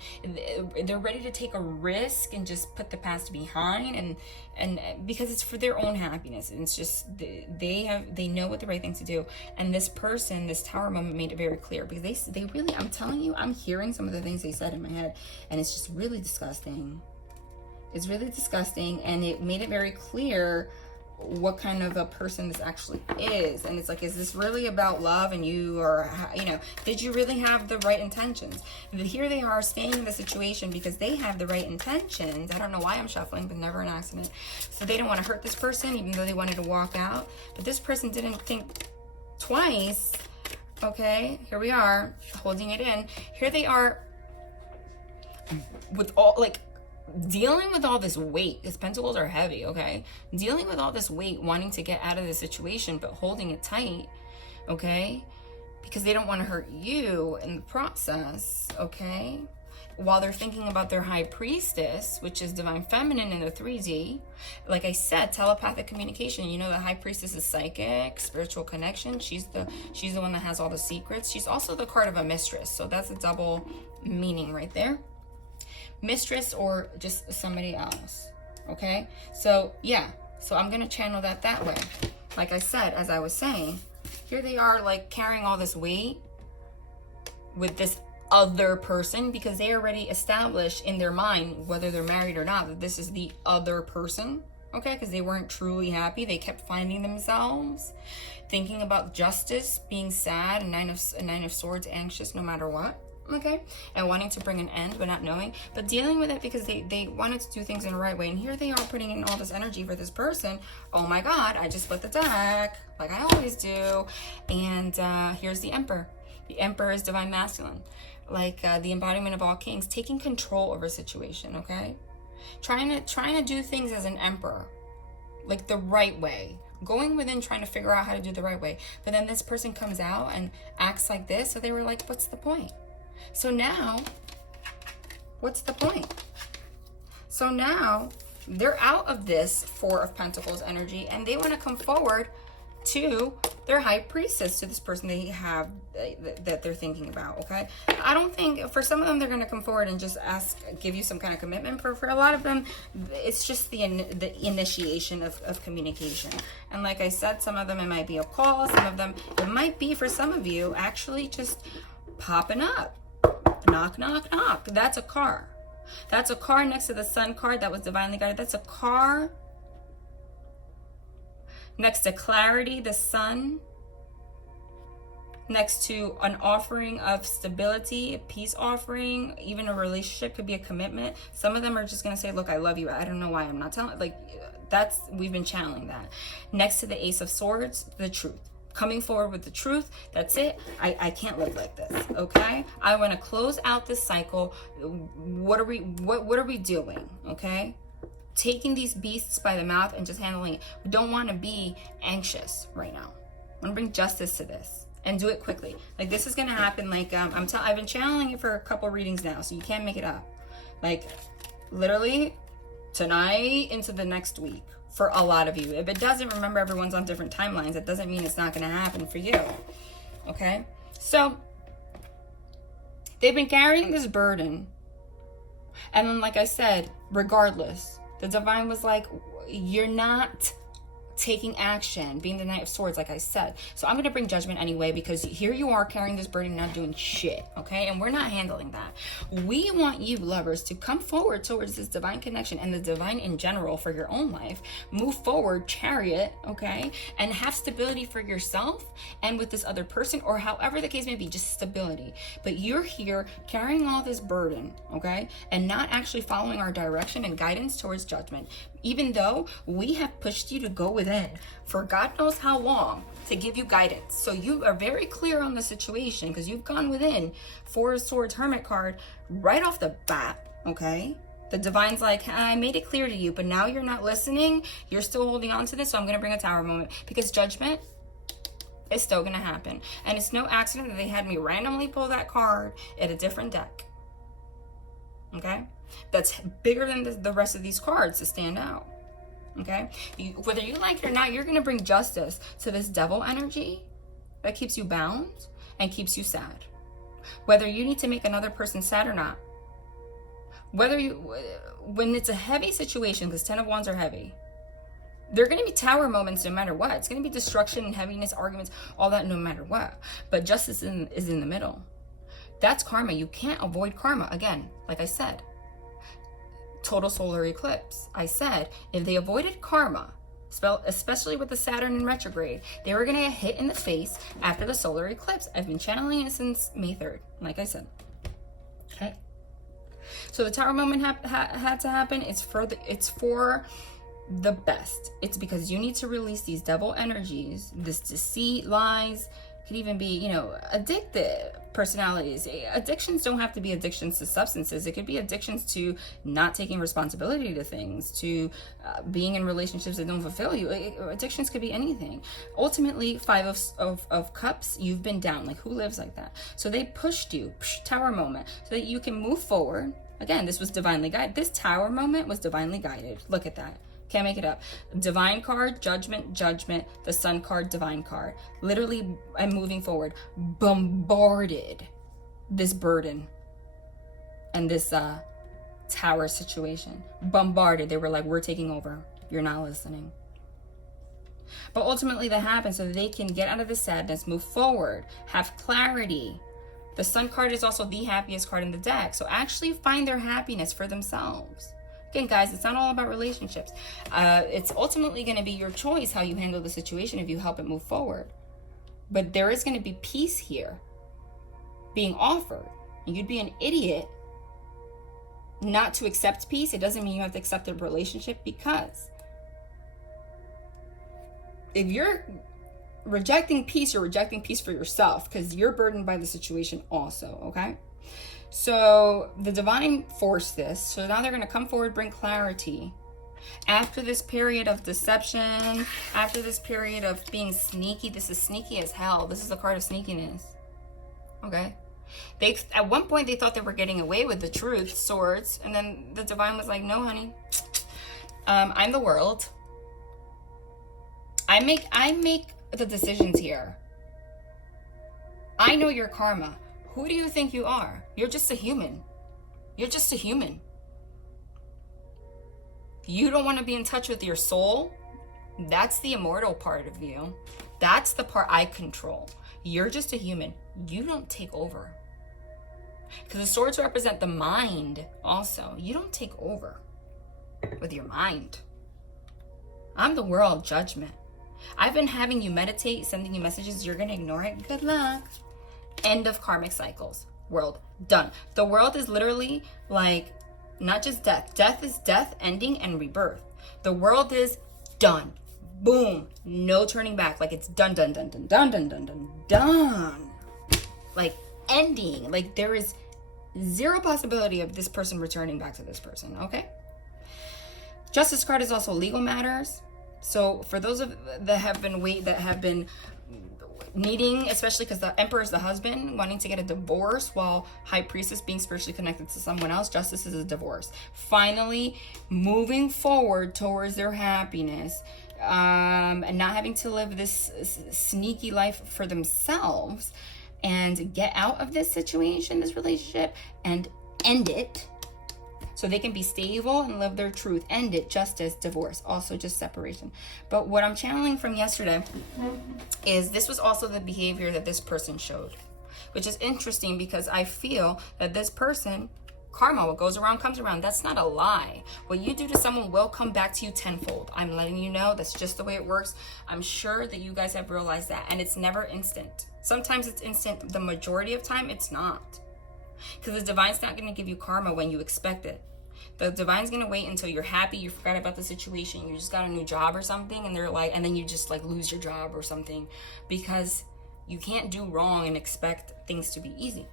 They're ready to take a risk and just put the past behind, and because it's for their own happiness. And it's just, they know what the right thing to do. And this person, this Tower moment made it very clear, because they really, I'm telling you, I'm hearing some of the things they said in my head, and it's just really disgusting. It's really disgusting, and it made it very clear what kind of a person this actually is. And it's like, is this really about love? And you are, you know, did you really have the right intentions? And here they are staying in the situation because they have the right intentions. I don't know why I'm shuffling, but never an accident. So they don't want to hurt this person, even though they wanted to walk out. But this person didn't think twice. Okay, here we are holding it in. Here they are with all, like, dealing with all this weight, because pentacles are heavy, okay? Dealing with all this weight, wanting to get out of the situation, but holding it tight, okay? Because they don't want to hurt you in the process, okay? While they're thinking about their high priestess, which is divine feminine in the 3D. Like I said, telepathic communication. You know, the high priestess is psychic, spiritual connection. She's the one that has all the secrets. She's also the card of a mistress. So that's a double meaning right there. Mistress or just somebody else, okay? So yeah, so I'm gonna channel that way. Like I said, as I was saying, here they are like carrying all this weight with this other person, because they already established in their mind, whether they're married or not, that this is the other person, okay? Because they weren't truly happy. They kept finding themselves thinking about justice, being sad, Nine of Swords, anxious no matter what, okay? And wanting to bring an end but not knowing, but dealing with it because they wanted to do things in the right way. And here they are putting in all this energy for this person. Oh my God, I just split the deck like I always do. And here's the Emperor. The Emperor is divine masculine, like the embodiment of all kings, taking control over a situation, okay? Trying to do things as an emperor, like the right way. Going within, trying to figure out how to do the right way. But then this person comes out and acts like this, so they were like, what's the point? So now, what's the point? So now, they're out of this Four of Pentacles energy, and they want to come forward to their high priestess, to this person they have that they're thinking about, okay? I don't think, for some of them, they're going to come forward and just give you some kind of commitment. For a lot of them, it's just the initiation of communication. And like I said, some of them, it might be a call. Some of them, it might be, for some of you, actually just popping up. Knock, knock, knock. That's a car. That's a car next to the Sun card that was divinely guided. That's a car next to clarity, the Sun, next to an offering of stability, a peace offering, even a relationship, could be a commitment. Some of them are just going to say, look, I love you. I don't know why I'm not telling, like, we've been channeling that. Next to the Ace of Swords, the truth. Coming forward with the truth. That's it. I can't live like this, okay? I want to close out this cycle. What are we doing, okay? Taking these beasts by the mouth and just handling it. We don't want to be anxious right now. I want to bring justice to this and do it quickly. Like, this is going to happen. Like, I've been channeling it for a couple readings now, so you can't make it up. Like, literally tonight into the next week for a lot of you. If it doesn't, remember, everyone's on different timelines. It doesn't mean it's not going to happen for you, okay? So they've been carrying this burden, and then, like I said, regardless, the divine was like, you're not taking action, being the Knight of Swords, like I said. So I'm going to bring judgment anyway, because here you are carrying this burden, not doing shit, okay? And we're not handling that. We want you, lovers, to come forward towards this divine connection and the divine in general for your own life. Move forward, chariot, okay? And have stability for yourself and with this other person, or however the case may be, just stability. But you're here carrying all this burden, okay? And not actually following our direction and guidance towards judgment. Even though we have pushed you to go within for God knows how long to give you guidance. So you are very clear on the situation because you've gone within. Four of Swords, Hermit card, right off the bat, okay? The divine's like, I made it clear to you, but now you're not listening. You're still holding on to this, so I'm going to bring a Tower moment, because judgment is still going to happen. And it's no accident that they had me randomly pull that card at a different deck, okay? That's bigger than the rest of these cards to stand out, okay? Whether you like it or not, you're going to bring justice to this devil energy that keeps you bound and keeps you sad. Whether you need to make another person sad or not. When it's a heavy situation, because 10 of Wands are heavy, there are going to be tower moments no matter what. It's going to be destruction and heaviness, arguments, all that no matter what. But justice is in the middle. That's karma. You can't avoid karma. Again, like I said, total solar eclipse. I said, if they avoided karma, especially with the Saturn in retrograde, they were going to get hit in the face after the solar eclipse. I've been channeling it since May 3rd, like I said. Okay. So the tower moment had to happen. It's for the best. It's because you need to release these devil energies, this deceit, lies, Could even be, you know, addictive personalities. Addictions don't have to be addictions to substances. It could be addictions to not taking responsibility to things, to being in relationships that don't fulfill you. Addictions could be anything. Ultimately, Five of Cups, you've been down. Like, who lives like that? So they pushed you, tower moment, so that you can move forward. Again, this was divinely guided. This tower moment was divinely guided. Look at that. Can't make it up. Divine card, judgment, judgment. The sun card, divine card. Literally, I'm moving forward. Bombarded this burden and this tower situation. Bombarded. They were like, we're taking over. You're not listening. But ultimately that happens so that they can get out of the sadness, move forward, have clarity. The sun card is also the happiest card in the deck. So actually find their happiness for themselves. Again, guys, it's not all about relationships. It's ultimately going to be your choice how you handle the situation if you help it move forward. But there is going to be peace here being offered. And you'd be an idiot not to accept peace. It doesn't mean you have to accept a relationship, because if you're rejecting peace, you're rejecting peace for yourself, because you're burdened by the situation also, okay? So the divine forced this. So now they're going to come forward, bring clarity. After this period of deception, after this period of being sneaky, this is sneaky as hell. This is the card of sneakiness. Okay. They, at one point, they thought they were getting away with the truth, swords. And then the divine was like, no, honey. I'm the world. I make the decisions here. I know your karma. Who do you think you are? You're just a human. You're just a human. You don't want to be in touch with your soul? That's the immortal part of you. That's the part I control. You're just a human. You don't take over. Because the swords represent the mind also. You don't take over with your mind. I'm the world, judgment. I've been having you meditate, sending you messages. You're going to ignore it. Good luck. End of karmic cycles. World done. The world is literally like not just death. Death is death, ending, and rebirth. The world is done. Boom. No turning back. Like it's done, done, done, done, done, done, done, done, done. Like ending. Like there is zero possibility of this person returning back to this person. Okay. Justice card is also legal matters. So for those of that have been needing, especially because the Emperor is the husband, wanting to get a divorce, while High Priestess being spiritually connected to someone else, Justice is a divorce. Finally, moving forward towards their happiness, and not having to live this sneaky life for themselves, and get out of this situation, this relationship, and end it. So they can be stable and live their truth. End it, justice, divorce, also just separation. But what I'm channeling from yesterday is this was also the behavior that this person showed, which is interesting because I feel that this person, karma, what goes around comes around. That's not a lie. What you do to someone will come back to you tenfold. I'm letting you know that's just the way it works. I'm sure that you guys have realized that. And it's never instant. Sometimes it's instant. The majority of time, it's not. Because the divine's not going to give you karma when you expect it. The divine's going to wait until you're happy, you forgot about the situation, you just got a new job or something, and they're like, and then you just like lose your job or something, because you can't do wrong and expect things to be easy.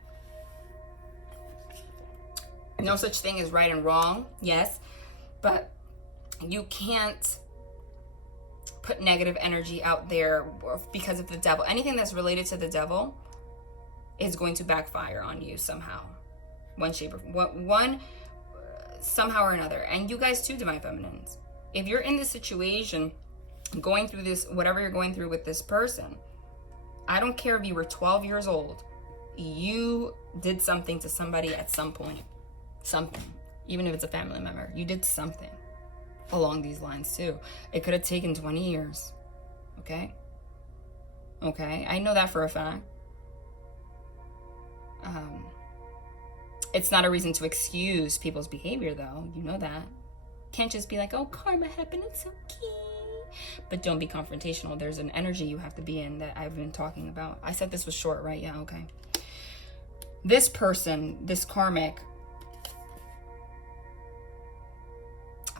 No such thing as right and wrong, yes, but you can't put negative energy out there because of the devil. Anything that's related to the devil is going to backfire on you somehow, one shape or one somehow or another. And you guys too, divine feminines, if you're in this situation, going through this, whatever you're going through with this person, I don't care if you were 12 years old, you did something to somebody at some point, something, even if it's a family member, you did something along these lines too. It could have taken 20 years. Okay, I know that for a fact. It's not a reason to excuse people's behavior, though. You know that. Can't just be like, oh, karma happened, it's okay. But don't be confrontational. There's an energy you have to be in that I've been talking about. I said this was short, right? Yeah, okay. This person, this karmic,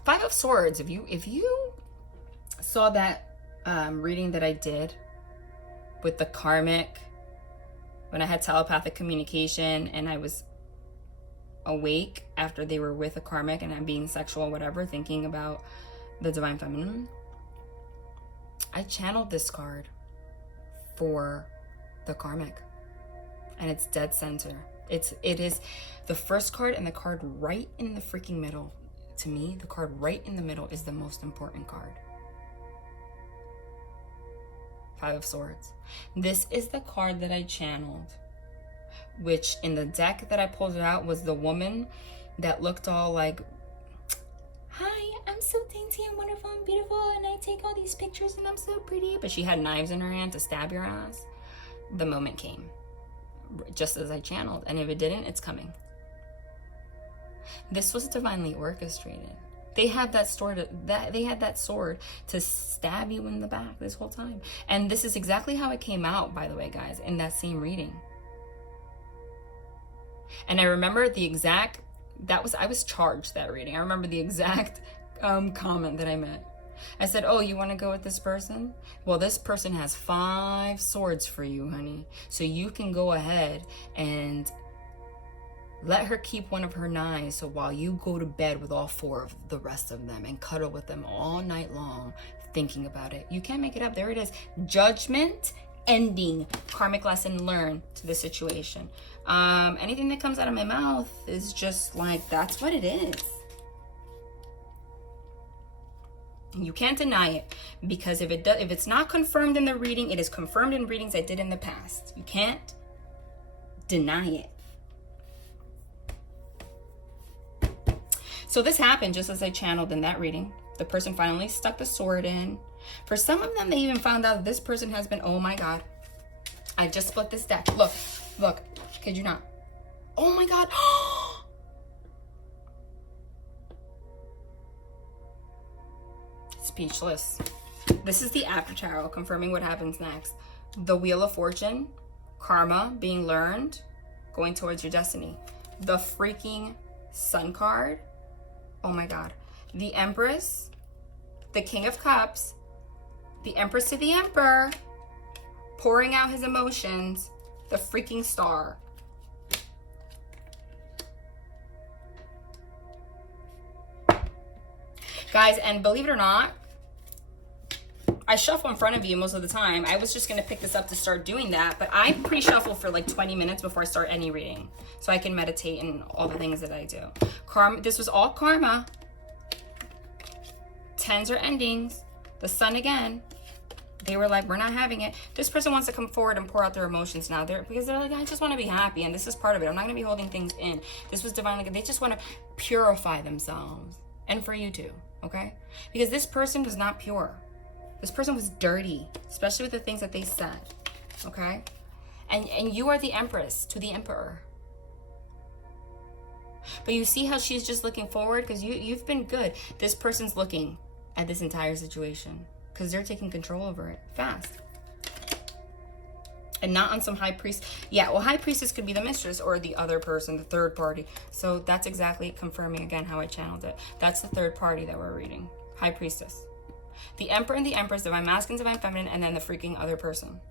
Five of Swords. If you saw that reading that I did, with the karmic, when I had telepathic communication and I was awake after they were with a karmic and I'm being sexual, whatever, thinking about the divine feminine, I channeled this card for the karmic, and it's dead center. It is the first card, and the card right in the freaking middle. To me, the card right in the middle is the most important card. Five of Swords. This is the card that I channeled, which in the deck that I pulled it out was the woman that looked all like, hi, I'm so dainty and wonderful and beautiful, and I take all these pictures and I'm so pretty, but she had knives in her hand to stab your ass. The moment came, just as I channeled, and if it didn't, it's coming. This was divinely orchestrated. They had that sword, to stab you in the back this whole time. And this is exactly how it came out, by the way, guys, in that same reading. And I remember the exact, I was charged that reading. I remember the exact comment that I made. I said, oh, you want to go with this person? Well, this person has 5 swords for you, honey. So you can go ahead and let her keep one of her knives, so while you go to bed with all 4 of the rest of them and cuddle with them all night long, thinking about it. You can't make it up. There it is. Judgment, ending, karmic lesson learned to the situation. Anything that comes out of my mouth is just like, that's what it is. You can't deny it, because if it's not confirmed in the reading, it is confirmed in readings I did in the past. You can't deny it. So this happened just as I channeled in that reading. The person finally stuck the sword in. For some of them, they even found out that this person has been, oh my God. I just split this deck. Look, kid you not. Oh my God. Speechless. This is the after tarot, confirming what happens next. The Wheel of Fortune, karma being learned, going towards your destiny. The freaking Sun card. Oh my God. The Empress, the King of Cups, the Empress to the Emperor, pouring out his emotions, the freaking Star. Guys, and believe it or not, I shuffle in front of you most of the time. I was just going to pick this up to start doing that, but I pre-shuffle for like 20 minutes before I start any reading, so I can meditate and all the things that I do. Karma. This was all karma. 10s are endings. The Sun again. They were like, we're not having it. This person wants to come forward and pour out their emotions now. Because they're like, I just want to be happy, and this is part of it. I'm not going to be holding things in. This was divine. They just want to purify themselves. And for you too, okay? Because this person was not pure. This person was dirty, especially with the things that they said, okay? And you are the Empress to the Emperor. But you see how she's just looking forward? Because you've been good. This person's looking at this entire situation because they're taking control over it fast. And not on some high priest. Yeah, well, high priestess could be the mistress or the other person, the third party. So that's exactly confirming again how I channeled it. That's the third party that we're reading. High priestess. The Emperor and the Empress, divine masculine, divine feminine, and then the freaking other person.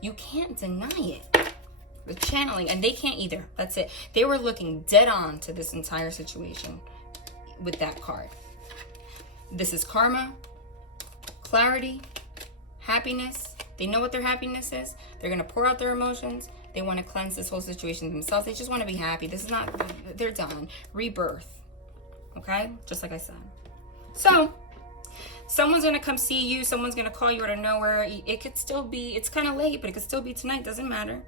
You can't deny it. The channeling, and they can't either. That's it. They were looking dead on to this entire situation with that card. This is karma, clarity, happiness. They know what their happiness is. They're going to pour out their emotions. They want to cleanse this whole situation themselves. They just want to be happy. This is not, they're done. Rebirth. Okay? Just like I said. So, someone's going to come see you. Someone's going to call you out of nowhere. It could still be, it's kind of late, but it could still be tonight. Doesn't matter.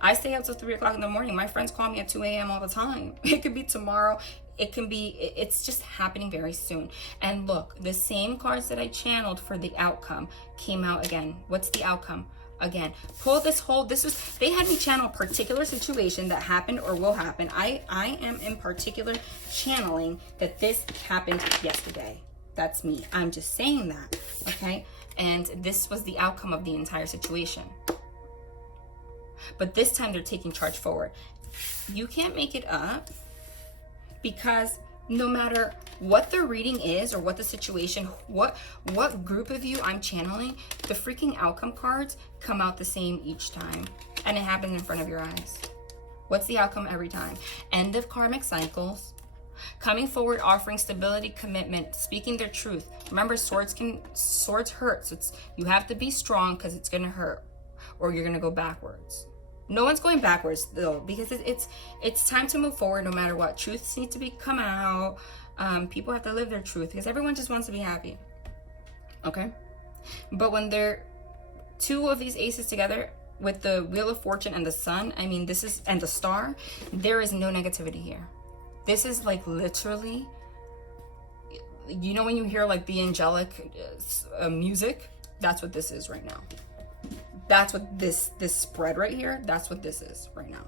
I stay up till 3 o'clock in the morning. My friends call me at 2 a.m. all the time. It could be tomorrow. It can be, it's just happening very soon. And look, the same cards that I channeled for the outcome came out again. What's the outcome? Again, pull this whole, they had me channel a particular situation that happened or will happen. I am in particular channeling that this happened yesterday. That's me. I'm just saying that, okay? And this was the outcome of the entire situation. But this time they're taking charge forward. You can't make it up because No matter what the reading is or what the situation, what group of you I'm channeling, the freaking outcome cards come out the same each time. And it happens in front of your eyes. What's the outcome every time? End of karmic cycles. Coming forward, offering stability, commitment, speaking their truth. Remember, swords hurt. So you have to be strong because it's going to hurt or you're going to go backwards. No one's going backwards though, because it's time to move forward no matter what. Truths need to come out. People have to live their truth because everyone just wants to be happy. Okay? But when they're two of these aces together with the Wheel of Fortune and the Sun, I mean, and the Star, there is no negativity here. This is like literally, you know when you hear like the angelic music? That's what this is right now. That's what this spread right here, that's what this is right now.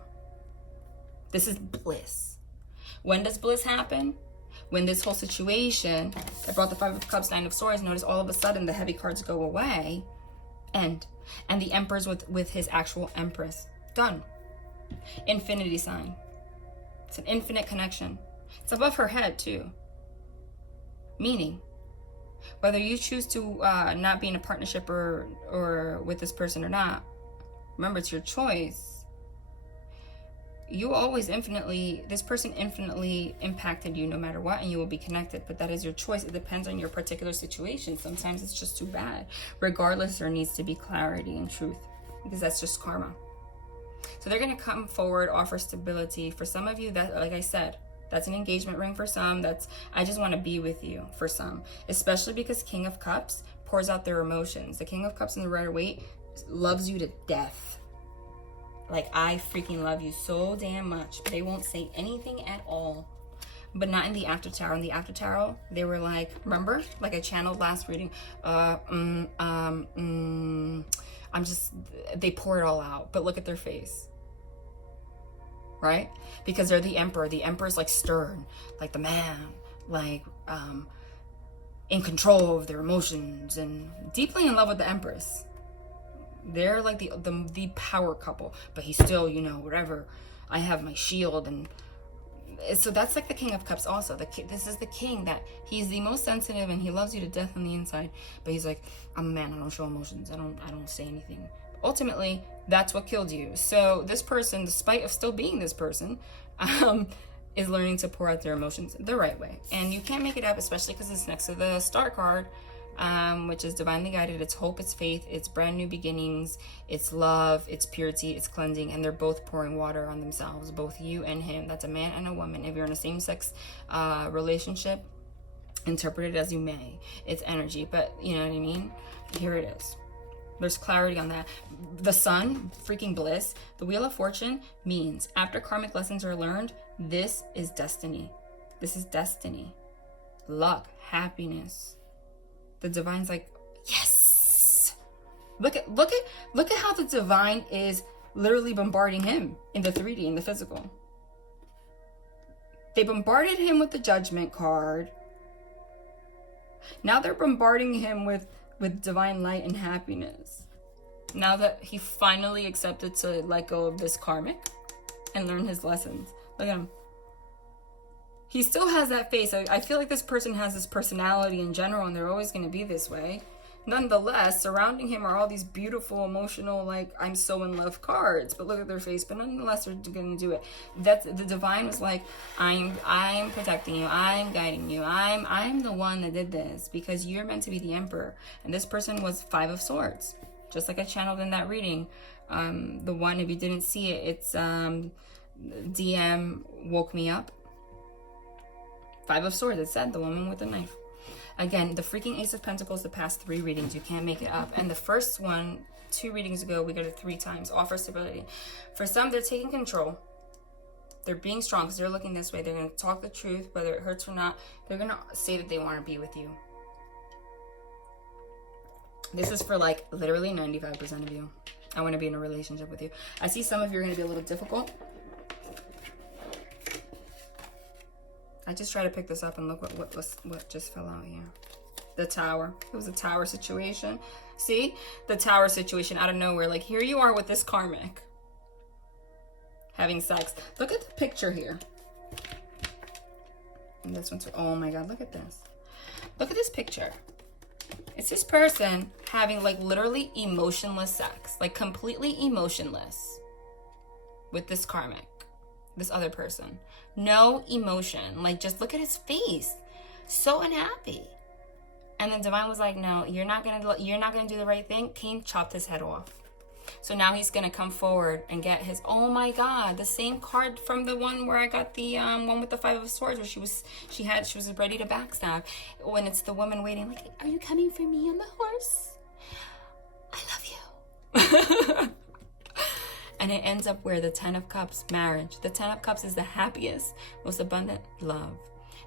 This is bliss. When does bliss happen? When this whole situation, I brought the 5 of Cups, 9 of Swords, notice all of a sudden the heavy cards go away, and the Emperor's with his actual Empress. Done. Infinity sign. It's an infinite connection. It's above her head too. Meaning, whether you choose to not be in a partnership or with this person or not, remember, it's your choice. You always this person infinitely impacted you no matter what, and you will be connected, but that is your choice. It depends on your particular situation. Sometimes it's just too bad. Regardless, there needs to be clarity and truth, because that's just karma. So they're going to come forward, offer stability. For some of you, that, like I said, that's an engagement ring. For some, that's I just want to be with you. For some, especially because King of Cups pours out their emotions. The King of Cups and the Rider-Waite loves you to death. Like, I freaking love you so damn much. They won't say anything at all. But not in the after tarot. In the after tarot, they were like, remember? Like I channeled last reading. They pour it all out. But look at their face. Right? Because they're the Emperor. The Emperor's like stern. Like the man. Like, in control of their emotions. And deeply in love with the Empress. They're like the power couple. But he's still, you know, whatever. I have my shield. And so that's like the King of Cups also. This is the king that he's the most sensitive and he loves you to death on the inside. But he's like, I'm a man. I don't show emotions. I don't say anything. Ultimately, that's what killed you. So this person, despite of still being this person, is learning to pour out their emotions the right way. And you can't make it up, especially because it's next to the Star card, which is divinely guided. It's hope, it's faith, it's brand new beginnings, it's love, it's purity, it's cleansing, and they're both pouring water on themselves, both you and him. That's a man and a woman. If you're in a same-sex relationship, interpret it as you may. It's energy, but you know what I mean? Here it is. There's clarity on that. The Sun, freaking bliss. The Wheel of Fortune means after karmic lessons are learned, this is destiny. This is destiny. Luck, happiness. The divine's like, yes. Look at how the divine is literally bombarding him in the 3D, in the physical. They bombarded him with the Judgment card. Now they're bombarding him with divine light and happiness. Now that he finally accepted to let go of this karmic and learn his lessons. Look at him. He still has that face. I feel like this person has this personality in general, and they're always going to be this way. Nonetheless, surrounding him are all these beautiful, emotional, like, I'm so in love cards. But look at their face. But nonetheless, they're going to do it. That's the divine was like, I'm protecting you. I'm guiding you. I'm the one that did this because you're meant to be the Emperor. And this person was 5 of Swords, just like I channeled in that reading. The one, if you didn't see it, it's DM woke me up. 5 of Swords. It said the woman with the knife. Again, the freaking Ace of Pentacles, the past 3 readings, you can't make it up. And the first one, 2 readings ago, we got it 3 times. Offer stability. For some, they're taking control. They're being strong because they're looking this way. They're going to talk the truth, whether it hurts or not. They're going to say that they want to be with you. This is for like literally 95% of you. I want to be in a relationship with you. I see some of you are going to be a little difficult. I just try to pick this up and look what just fell out here. The Tower. It was a Tower situation. See? The Tower situation out of nowhere. Like, here you are with this karmic. Having sex. Look at the picture here. And this one's, oh my God, look at this. Look at this picture. It's this person having like literally emotionless sex, like completely emotionless with this karmic, this other person. No emotion. Like, just look at his face. So unhappy. And then divine was like, no, you're not gonna do the right thing. Cain chopped his head off. So now he's gonna come forward and get his, oh my God, the same card from the one where I got the one with the 5 of Swords, where she was ready to backstab. When it's the woman waiting, like, are you coming for me on the horse? I love you. And it ends up where the 10 of Cups, marriage. The 10 of Cups is the happiest, most abundant love.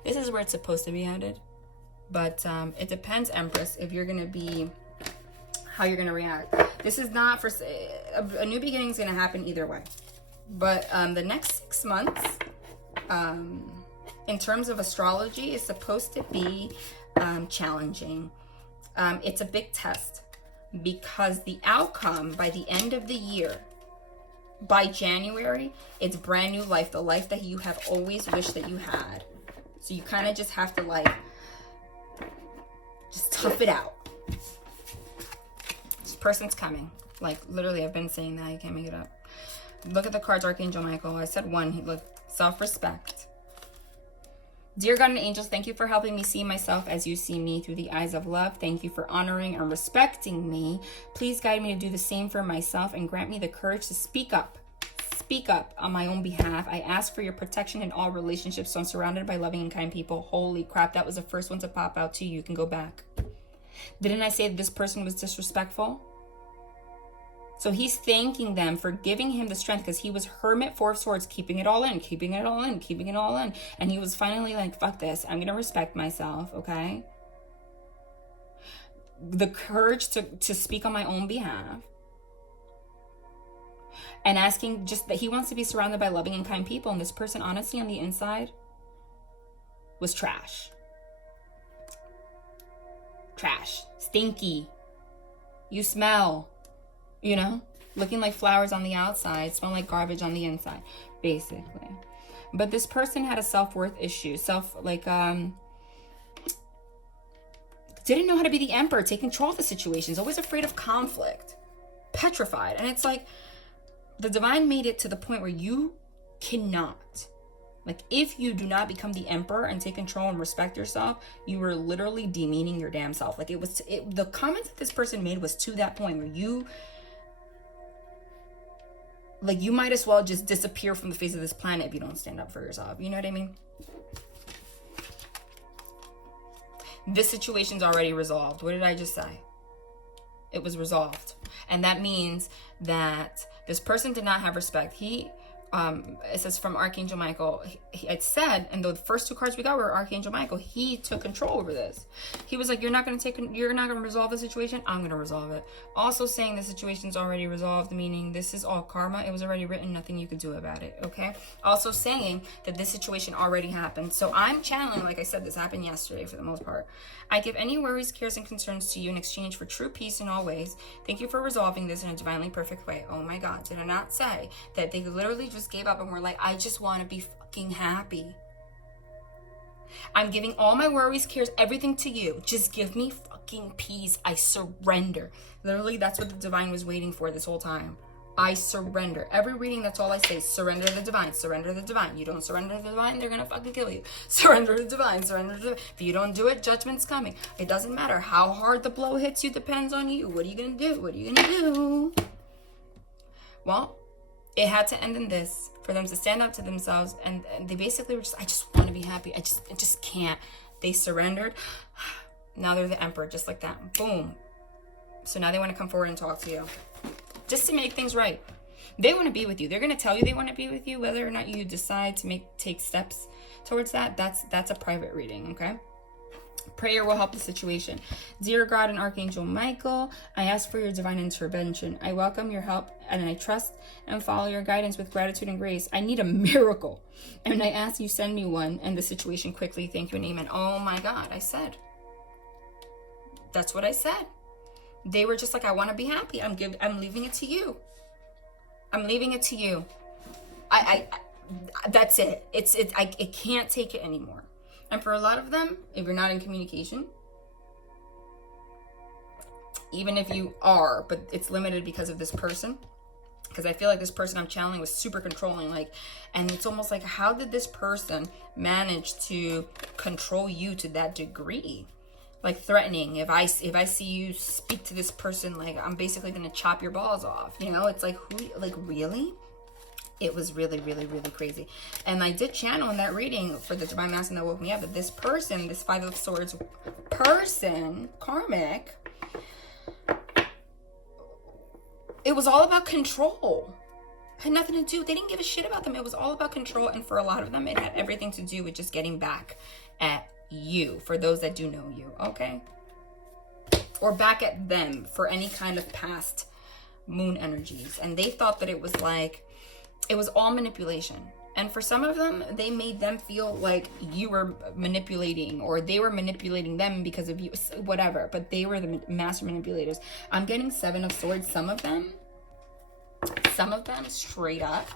This is where it's supposed to be headed. But it depends, Empress, if you're going to be, how you're going to react. This is not for, a new beginning is going to happen either way. But the next 6 months, in terms of astrology, is supposed to be challenging. It's a big test because the outcome by the end of the year, by January, it's brand new life, the life that you have always wished that you had. So you kind of just have to like, just tough it out. This person's coming. Like, literally, I've been saying that. You can't make it up. Look at the cards, Archangel Michael. I said one. He looked self-respect. Dear God and angels, thank you for helping me see myself as you see me through the eyes of love. Thank you for honoring and respecting me. Please guide me to do the same for myself and grant me the courage to speak up on my own behalf. I ask for your protection in all relationships, so I'm surrounded by loving and kind people. Holy crap, that was the first one to pop out to you. You can go back. Didn't I say that this person was disrespectful? So he's thanking them for giving him the strength, because he was Hermit, 4 of Swords, keeping it all in. And he was finally like, fuck this. I'm going to respect myself, okay? The courage to speak on my own behalf. And asking just that he wants to be surrounded by loving and kind people. And this person, honestly, on the inside, was trash. Trash. Stinky. You smell. You know, looking like flowers on the outside, smell like garbage on the inside, basically. But this person had a self-worth issue, didn't know how to be the emperor, take control of the situations, always afraid of conflict, petrified. And it's like, the divine made it to the point where you cannot, like, if you do not become the emperor and take control and respect yourself, you were literally demeaning your damn self. Like, the comments that this person made was to that point where you might as well just disappear from the face of this planet if you don't stand up for yourself. You know what I mean? This situation's already resolved. What did I just say? It was resolved. And that means that this person did not have respect. It says from Archangel Michael, it said, and the first 2 cards we got were Archangel Michael. He took control over this. He was like, you're not going to resolve the situation. I'm going to resolve it. Also saying the situation's already resolved, meaning this is all karma. It was already written. Nothing you could do about it. Okay. Also saying that this situation already happened. So I'm channeling, like I said, this happened yesterday for the most part. I give any worries, cares, and concerns to you in exchange for true peace in all ways. Thank you for resolving this in a divinely perfect way. Oh my God. Did I not say that they literally just gave up and were like, I just want to be fucking happy. I'm giving all my worries, cares, everything to you. Just give me fucking peace. I surrender. Literally, that's what the divine was waiting for this whole time. I surrender. Every reading, that's all I say. Surrender the divine. Surrender the divine. You don't surrender the divine, they're gonna fucking kill you. Surrender the divine. Surrender the divine. If you don't do it, judgment's coming. It doesn't matter how hard the blow hits you. Depends on you. What are you gonna do? What are you gonna do? Well, it had to end in this, for them to stand up to themselves, and they basically were just, I just want to be happy. I just can't. They surrendered. Now they're the emperor, just like that. Boom. So now they want to come forward and talk to you, just to make things right. They want to be with you. They're going to tell you they want to be with you. Whether or not you decide to take steps towards that, that's a private reading, okay? Prayer will help the situation. Dear God and Archangel Michael, I ask for your divine intervention. I welcome your help, and I trust and follow your guidance with gratitude and grace. I need a miracle, and I ask you send me one and the situation quickly. Thank you and amen. Oh my God, I said. That's what I said. They were just like, I want to be happy. I'm leaving it to you. I'm leaving it to you. I that's it. I can't take it anymore. And for a lot of them, if you're not in communication, even if you are, but it's limited because of this person, because I feel like this person I'm channeling was super controlling, like, and it's almost like, how did this person manage to control you to that degree? Like threatening, if I see you speak to this person, like, I'm basically gonna chop your balls off, you know? It's like, who, like, really? It was really, really, really crazy. And I did channel in that reading for the Divine Masculine that woke me up, that this person, this Five of Swords person, karmic, it was all about control. It had nothing to do, they didn't give a shit about them. It was all about control. And for a lot of them, it had everything to do with just getting back at you, for those that do know you, okay? Or back at them for any kind of past moon energies. And they thought that it was like, it was all manipulation. And for some of them, they made them feel like you were manipulating, or they were manipulating them because of you, whatever. But they were the master manipulators. I'm getting Seven of Swords. Some of them straight up,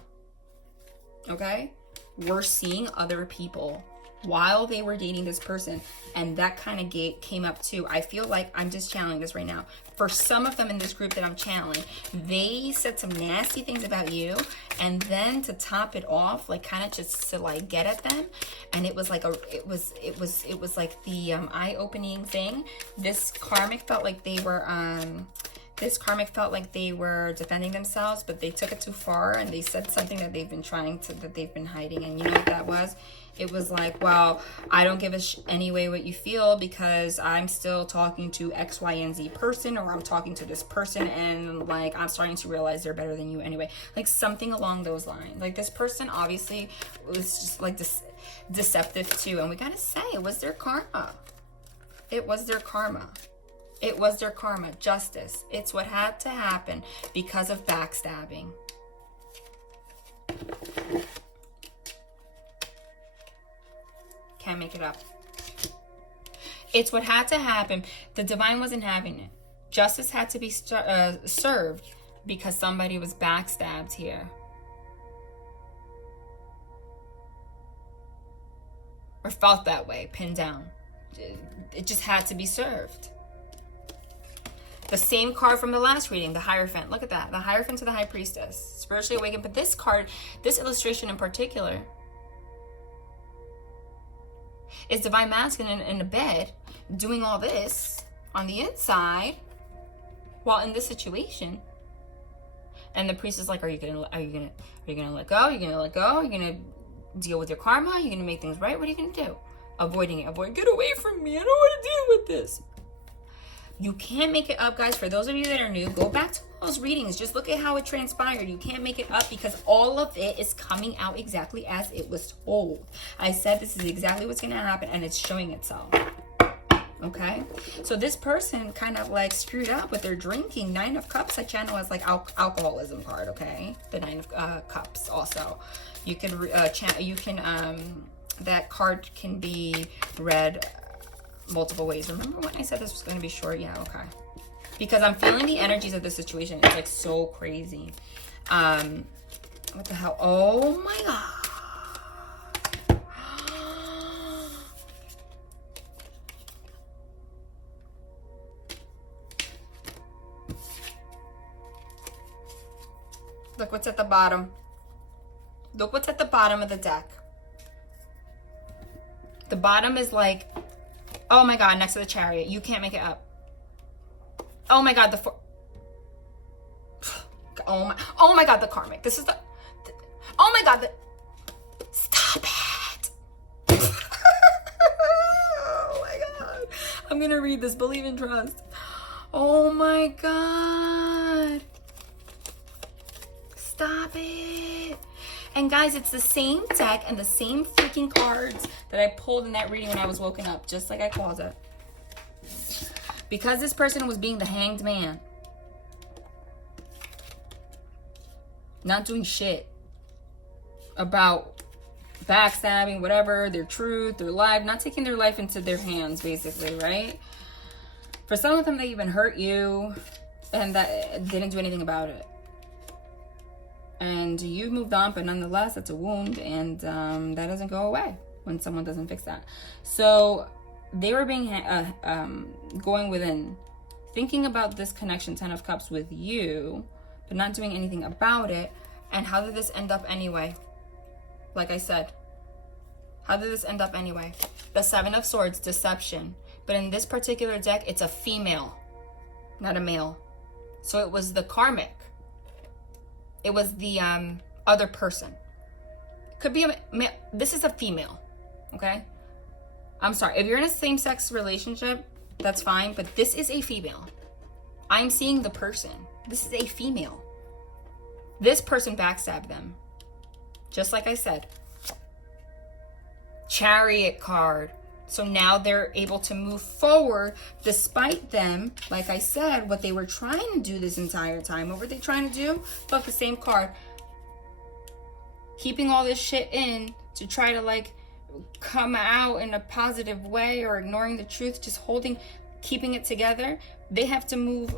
okay, were seeing other people while they were dating this person, and that kind of came up too. I feel like, I'm just channeling this right now, for some of them in this group that I'm channeling, they said some nasty things about you, and then to top it off, like, kind of just to like get at them, and it was like it was like the eye-opening thing. This karmic felt like they were defending themselves, but they took it too far, and they said something that they've been hiding. And you know what that was? It was like, well, I don't give a anyway what you feel, because I'm still talking to X, Y, and Z person, or I'm talking to this person, and like, I'm starting to realize they're better than you anyway. Like something along those lines. Like this person obviously was just like deceptive too. And we gotta say, it was their karma. It was their karma. It was their karma. Justice. It's what had to happen because of backstabbing. Can't make it up. It's what had to happen. The divine wasn't having it. Justice had to be served because somebody was backstabbed here. Or felt that way, pinned down. It just had to be served. The same card from the last reading, the Hierophant. Look at that. The Hierophant to the High Priestess. Spiritually awakened. But this card, this illustration in particular, is Divine Masculine in the bed doing all this on the inside while in this situation. And the priest is like, are you gonna let go? Are you gonna let go? Are you gonna deal with your karma? Are you gonna make things right? What are you gonna do? Avoiding it. Get away from me. I don't want to deal with this. You can't make it up, guys. For those of you that are new, go back to those readings. Just look at how it transpired. You can't make it up because all of it is coming out exactly as it was told. I said this is exactly what's going to happen, and it's showing itself. Okay? So this person kind of like screwed up with their drinking. Nine of Cups, I channel as like alcoholism card, okay? The Nine of Cups also. You can, that card can be read multiple ways. Remember when I said this was going to be short? Yeah, okay. Because I'm feeling the energies of this situation. It's like so crazy. What the hell? Oh my God. Look what's at the bottom. Look what's at the bottom of the deck. The bottom is like, oh my God, next to the Chariot. You can't make it up. Oh my God, oh my God, the Karmic. This is oh my God, stop it. Oh my God. I'm gonna read this, believe and trust. Oh my God. Stop it. And guys, it's the same deck and the same freaking cards that I pulled in that reading when I was woken up, just like I called it. Because this person was being the hanged man. Not doing shit about backstabbing, whatever, their truth, their life, not taking their life into their hands, basically, right? For some of them, they even hurt you and that didn't do anything about it. And you moved on, but nonetheless, it's a wound, and that doesn't go away. when someone doesn't fix that. So they were being going within, thinking about this connection, 10 of Cups, with you, but not doing anything about it. And how did this end up anyway? Like I said, how did this end up anyway? The 7 of Swords, deception. But in this particular deck, it's a female, not a male. So it was the karmic. It was the other person. Could be a male. This is a female, okay? I'm sorry. If you're in a same-sex relationship, that's fine. But this is a female. I'm seeing the person. This is a female. This person backstabbed them. Just like I said. Chariot card. So now they're able to move forward despite them, like I said, what they were trying to do this entire time. What were they trying to do? Fuck, the same card. Keeping all this shit in to try to like come out in a positive way, or ignoring the truth, just keeping it together. They have to move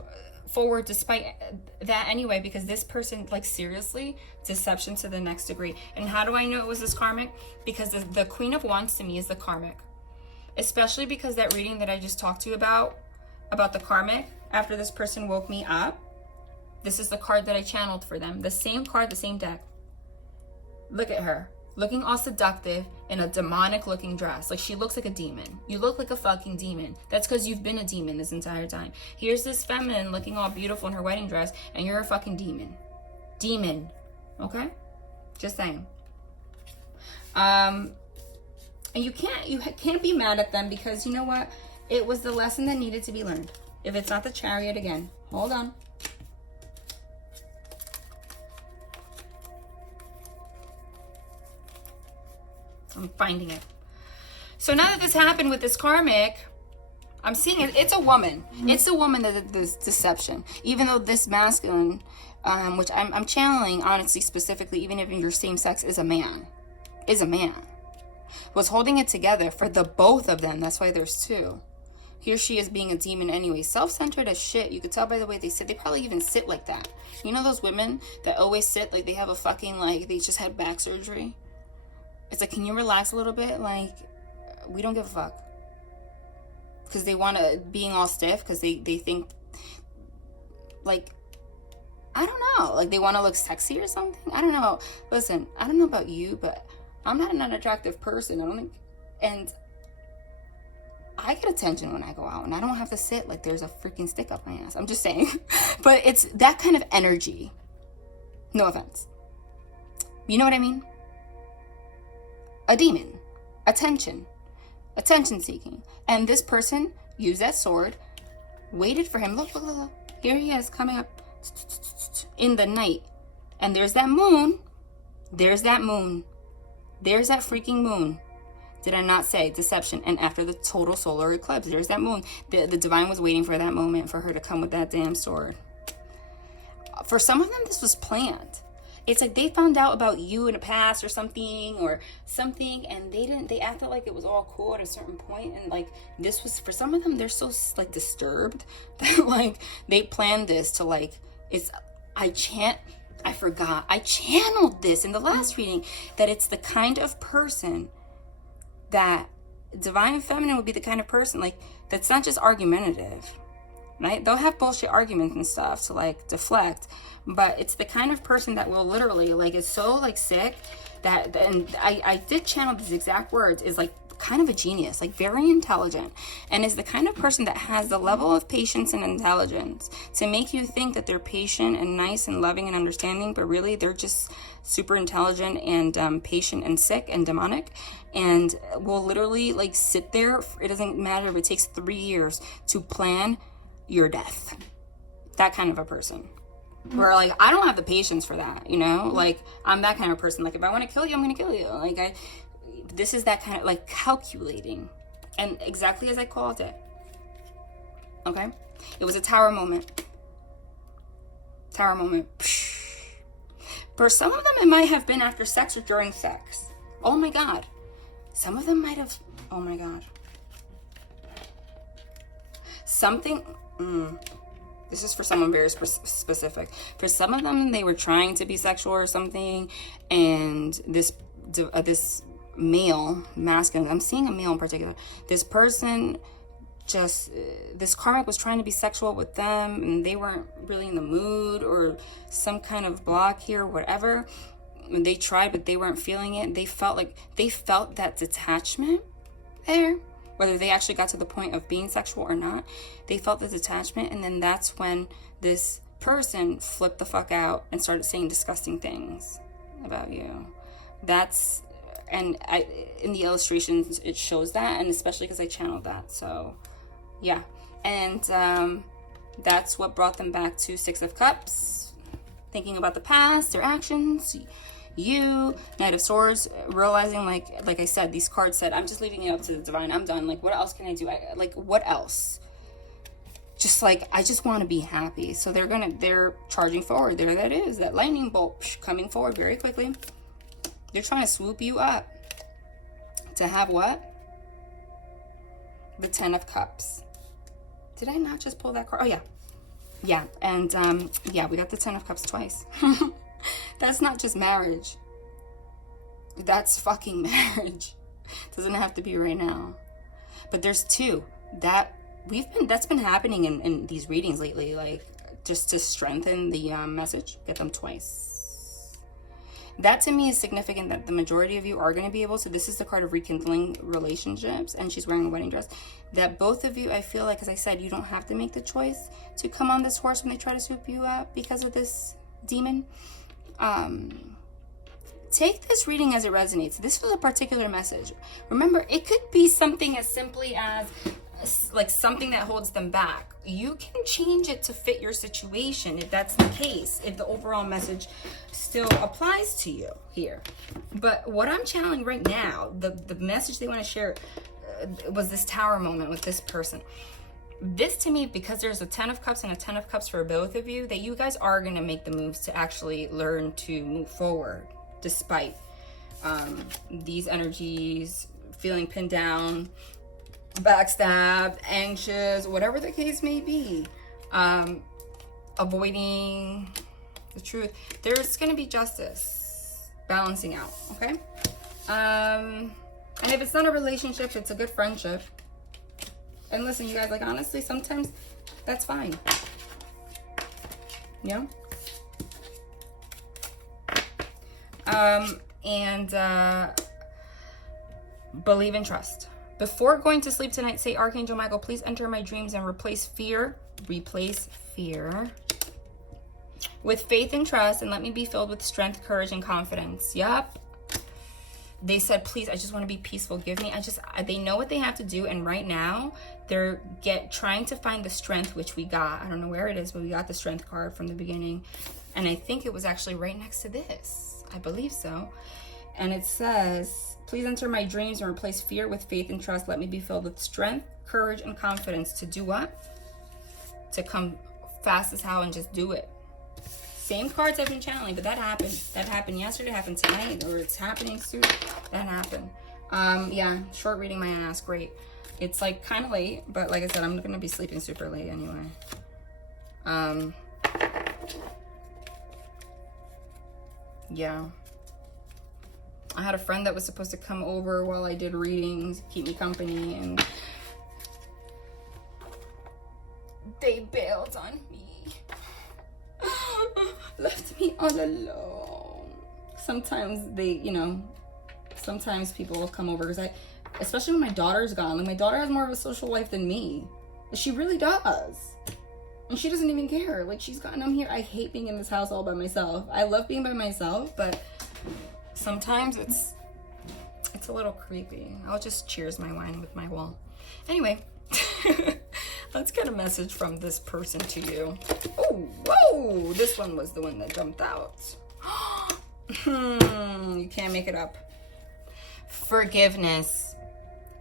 forward despite that anyway, because this person, like, seriously, deception to the next degree. And how do I know it was this karmic? Because the Queen of Wands to me is the karmic. Especially because that reading that I just talked to you about the karmic, after this person woke me up, this is the card that I channeled for them. The same card, the same deck. Look at her. Looking all seductive in a demonic looking dress. Like, she looks like a demon. You look like a fucking demon. That's because you've been a demon this entire time. Here's this feminine looking all beautiful in her wedding dress, and you're a fucking demon. Demon. Okay? Just saying. And you can't be mad at them, because you know what? It was the lesson that needed to be learned. If it's not the Chariot again. Hold on. I'm finding it. So now that this happened with this karmic, I'm seeing it. It's a woman. It's a woman that did this deception. Even though this masculine, which I'm channeling, honestly, specifically, even if you're same sex, is a man. Was holding it together for the both of them. That's why there's two. Here she is being a demon anyway. Self-centered as shit. You could tell by the way they sit. They probably even sit like that. You know those women that always sit like they have a fucking, like, they just had back surgery? It's like, can you relax a little bit? Like, we don't give a fuck. Because they want to, being all stiff, because they think, like, I don't know. Like, they want to look sexy or something. I don't know. Listen, I don't know about you, but I'm not an unattractive person. I don't think, and I get attention when I go out, and I don't have to sit like there's a freaking stick up my ass. I'm just saying. But it's that kind of energy. No offense. You know what I mean? A demon. Attention seeking. And this person used that sword, waited for him. Look. Here he is coming up in the night. And there's that moon. There's that freaking moon. Did I not say deception? And after the total solar eclipse, there's that moon. The divine was waiting for that moment for her to come with that damn sword. For some of them, this was planned. It's like they found out about you in the past or something, and they acted like it was all cool at a certain point. And like, this was, for some of them, they're so like disturbed that like they planned this to like, I forgot. I channeled this in the last reading, that it's the kind of person that divine feminine would be, the kind of person like that's not just argumentative, right? They'll have bullshit arguments and stuff to like deflect, but it's the kind of person that will literally like is so like sick that, and I did channel these exact words, is like kind of a genius, like very intelligent, and is the kind of person that has the level of patience and intelligence to make you think that they're patient and nice and loving and understanding, but really they're just super intelligent and patient and sick and demonic, and will literally like sit there. It doesn't matter if it takes 3 years to plan your death. That kind of a person. Where like, I don't have the patience for that, you know? Like, I'm that kind of person. Like, if I want to kill you, I'm going to kill you. Like, this is that kind of like calculating, and exactly as I called it. Okay, it was a tower moment. For some of them, it might have been after sex or during sex. Oh my god. Some of them might have, oh my god, something. This is for someone very specific. For some of them, they were trying to be sexual or something, and this male, masculine. I'm seeing a male in particular. This person just, this karmic was trying to be sexual with them and they weren't really in the mood, or some kind of block here, whatever. And they tried, but they weren't feeling it. They felt that detachment there, whether they actually got to the point of being sexual or not. They felt the detachment, and then that's when this person flipped the fuck out and started saying disgusting things about you. That's, and in the illustrations it shows that, and especially because I channeled that. So yeah, and that's what brought them back to Six of Cups, thinking about the past, their actions, you, Knight of Swords, realizing, like I said, these cards said, I'm just leaving it up to the divine. I'm done. Like, what else can I do? What else? Just like, I just want to be happy. So they're charging forward. There that is, that lightning bolt coming forward very quickly. They're trying to swoop you up to have what? The Ten of Cups. Did I not just pull that card? Oh yeah. Yeah, and yeah, we got the Ten of Cups twice. That's not just marriage. That's fucking marriage. Doesn't have to be right now. But there's two. That's been happening in these readings lately, like just to strengthen the message, get them twice. That to me is significant, that the majority of you are going to be able to, this is the card of rekindling relationships, and she's wearing a wedding dress, that both of you, I feel like, as I said, you don't have to make the choice to come on this horse when they try to swoop you up because of this demon. Take this reading as it resonates. This was a particular message. Remember, it could be something as simply as like something that holds them back. You can change it to fit your situation if that's the case, if the overall message still applies to you here. But what I'm channeling right now, the message they want to share was this tower moment with this person. This to me, because there's a Ten of Cups and a Ten of Cups for both of you, that you guys are going to make the moves to actually learn to move forward despite these energies, feeling pinned down, backstabbed, anxious, whatever the case may be, avoiding the truth. There's going to be justice balancing out, okay? And if it's not a relationship, it's a good friendship. And listen, you guys, like, honestly, sometimes that's fine. You know? Believe and trust. Before going to sleep tonight, say, Archangel Michael, please enter my dreams and replace fear with faith and trust, and let me be filled with strength, courage, and confidence. Yup. They said, please, I just want to be peaceful. Give me, they know what they have to do. And right now they're trying to find the strength, which we got. I don't know where it is, but we got the strength card from the beginning. And I think it was actually right next to this. I believe so. And it says, please enter my dreams and replace fear with faith and trust. Let me be filled with strength, courage, and confidence to do what? To come fast as hell and just do it. Same cards I've been channeling, but that happened. That happened yesterday, happened tonight, or it's happening soon. That happened. Yeah, short reading my ass, great. It's like kind of late, but like I said, I'm gonna be sleeping super late anyway. Yeah. I had a friend that was supposed to come over while I did readings, keep me company, and they bailed on me. Left me all alone. Sometimes sometimes people will come over because especially when my daughter's gone. Like, my daughter has more of a social life than me. She really does. And she doesn't even care. Like, she's gone, I'm here. I hate being in this house all by myself. I love being by myself, but sometimes it's a little creepy. I'll just cheers my wine with my wall. Anyway, let's get a message from this person to you. Oh, whoa! This one was the one that jumped out. You can't make it up. Forgiveness.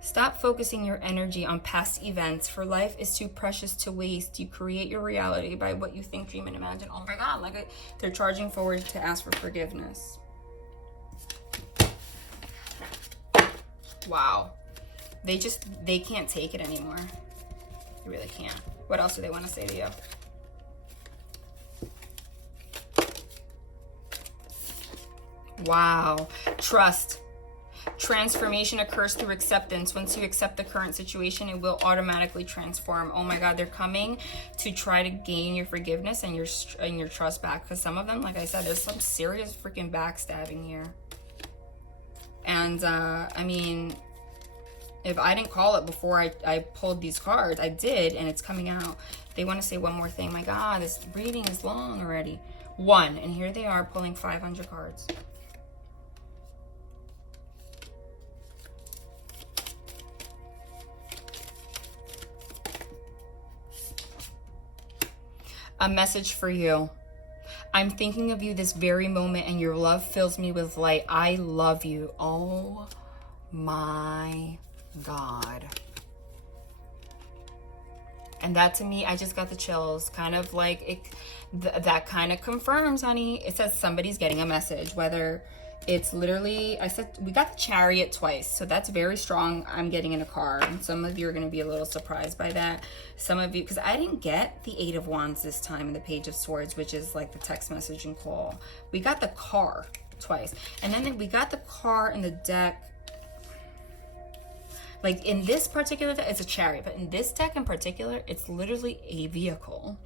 Stop focusing your energy on past events, for life is too precious to waste. You create your reality by what you think, dream, and imagine. Oh my God, they're charging forward to ask for forgiveness. Wow. They can't take it anymore. They really can't. What else do they want to say to you? Wow. Trust. Transformation occurs through acceptance. Once you accept the current situation, it will automatically transform. Oh my God, they're coming to try to gain your forgiveness and your trust back. Because some of them, like I said, there's some serious freaking backstabbing here. And I mean, if I didn't call it before I pulled these cards, I did, and it's coming out. They want to say one more thing. My God, this reading is long already. One, and here they are pulling 500 cards. A message for you. I'm thinking of you this very moment, and your love fills me with light. I love you. Oh my God. And that to me, I just got the chills. Kind of like it, that kind of confirms, honey. It says somebody's getting a message, whether it's literally, I said, we got the Chariot twice, so that's very strong. I'm getting in a car, and some of you are going to be a little surprised by that. Some of you, because I didn't get the Eight of Wands this time and the Page of Swords, which is like the text message and call. We got the car twice, and then we got the car in the deck. Like in this particular deck, it's a Chariot, but in this deck in particular, it's literally a vehicle.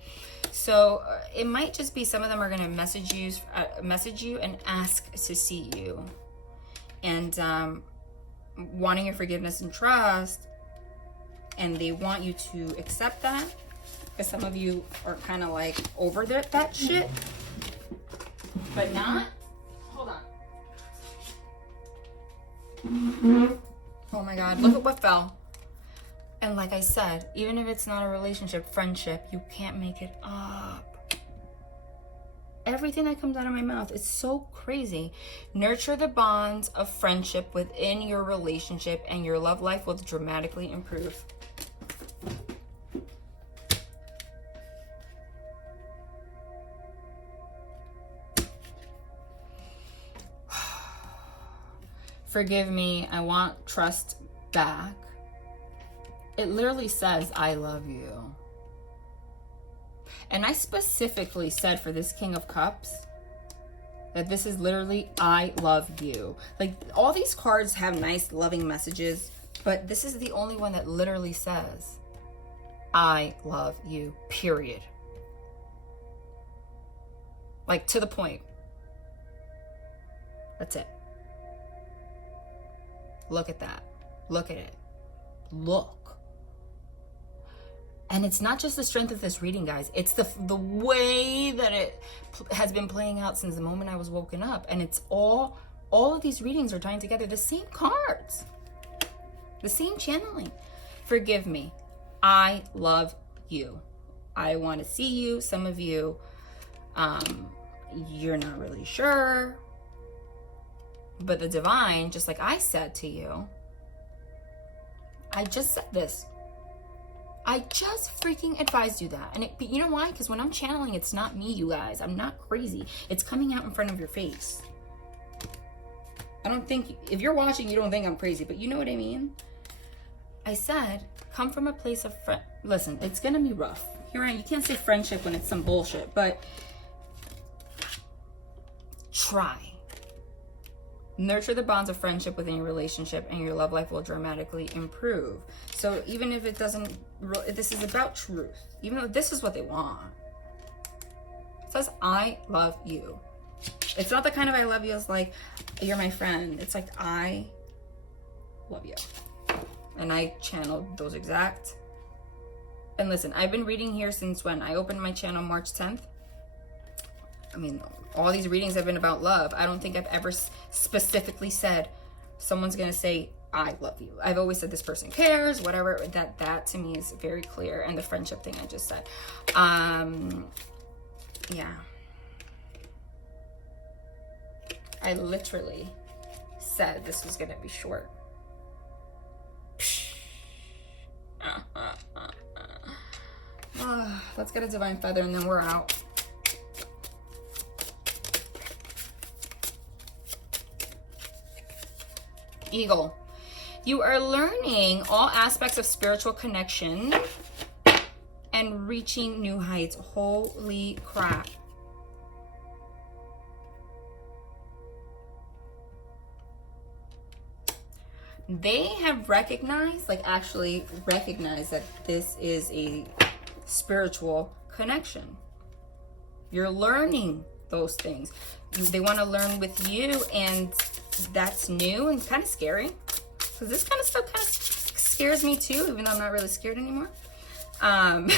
So it might just be some of them are going to message you and ask to see you, and wanting your forgiveness and trust, and they want you to accept that, because some of you are kind of like over that shit, but not. Hold on. Oh my God, look at what fell. And like I said, even if it's not a relationship, friendship, you can't make it up. Everything that comes out of my mouth is so crazy. Nurture the bonds of friendship within your relationship, and your love life will dramatically improve. Forgive me, I want trust back. It literally says, I love you. And I specifically said for this King of Cups that this is literally, I love you. Like, all these cards have nice, loving messages, but this is the only one that literally says, I love you, period. Like, to the point. That's it. Look at that. Look at it. Look. And it's not just the strength of this reading, guys. It's the way that it has been playing out since the moment I was woken up. And it's all of these readings are tying together. The same cards. The same channeling. Forgive me. I love you. I want to see you. Some of you, you're not really sure. But the divine, just like I said to you, I just said this. I just freaking advised you that. And but you know why? Because when I'm channeling, it's not me, you guys. I'm not crazy. It's coming out in front of your face. I don't think, if you're watching, you don't think I'm crazy, but you know what I mean? I said, come from a place of listen, it's going to be rough. You're right. You can't say friendship when it's some bullshit, but try. Nurture the bonds of friendship within your relationship, and your love life will dramatically improve. So even if it doesn't, this is about truth. Even though this is what they want. It says, I love you. It's not the kind of I love you as like, you're my friend. It's like, I love you. And I channeled those exact. And listen, I've been reading here since when? I opened my channel March 10th. I mean, all these readings have been about love. I don't think I've ever specifically said someone's going to say, I love you. I've always said this person cares, whatever. That to me is very clear. And the friendship thing I just said. Yeah. I literally said this was going to be short. Let's get a divine feather and then we're out. Eagle. You are learning all aspects of spiritual connection and reaching new heights. Holy crap. they have recognized, like actually recognized, that this is a spiritual connection. You're learning those things. They want to learn with you, and that's new and kind of scary. Because this kind of stuff kind of scares me too, even though I'm not really scared anymore. But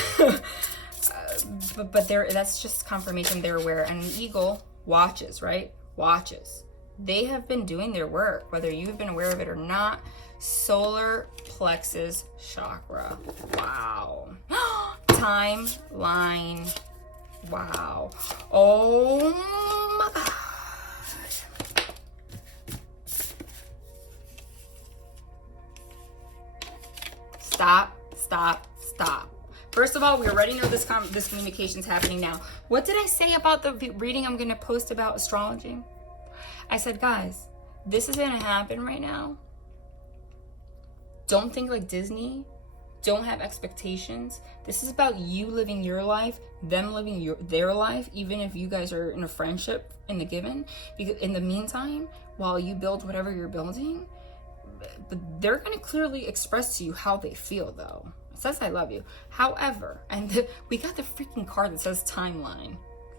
that's just confirmation they're aware. And an eagle watches, right? Watches. They have been doing their work, whether you've been aware of it or not. Solar plexus chakra. Wow. Timeline. Wow. Oh my God. Stop. First of all, we already know this communication is happening now. What did I say about the reading I'm going to post about astrology? I said, guys, this is going to happen right now. Don't think like Disney. Don't have expectations. This is about you living your life, them living their life, even if you guys are in a friendship in the given. Because in the meantime, while you build whatever you're building, they're going to clearly express to you how they feel, though. It says, I love you. However, and we got the freaking card that says timeline,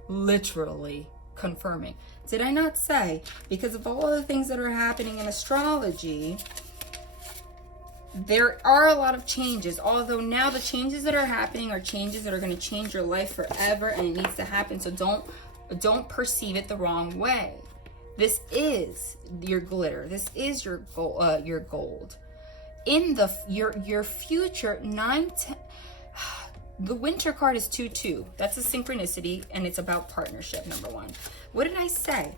literally confirming. Did I not say, because of all the things that are happening in astrology, there are a lot of changes, although now the changes that are happening are changes that are going to change your life forever, and it needs to happen. So don't perceive it the wrong way. This is your glitter. This is your gold. In your future, 9-10. The winter card is 2-2. That's a synchronicity, and it's about partnership, number one. What did I say?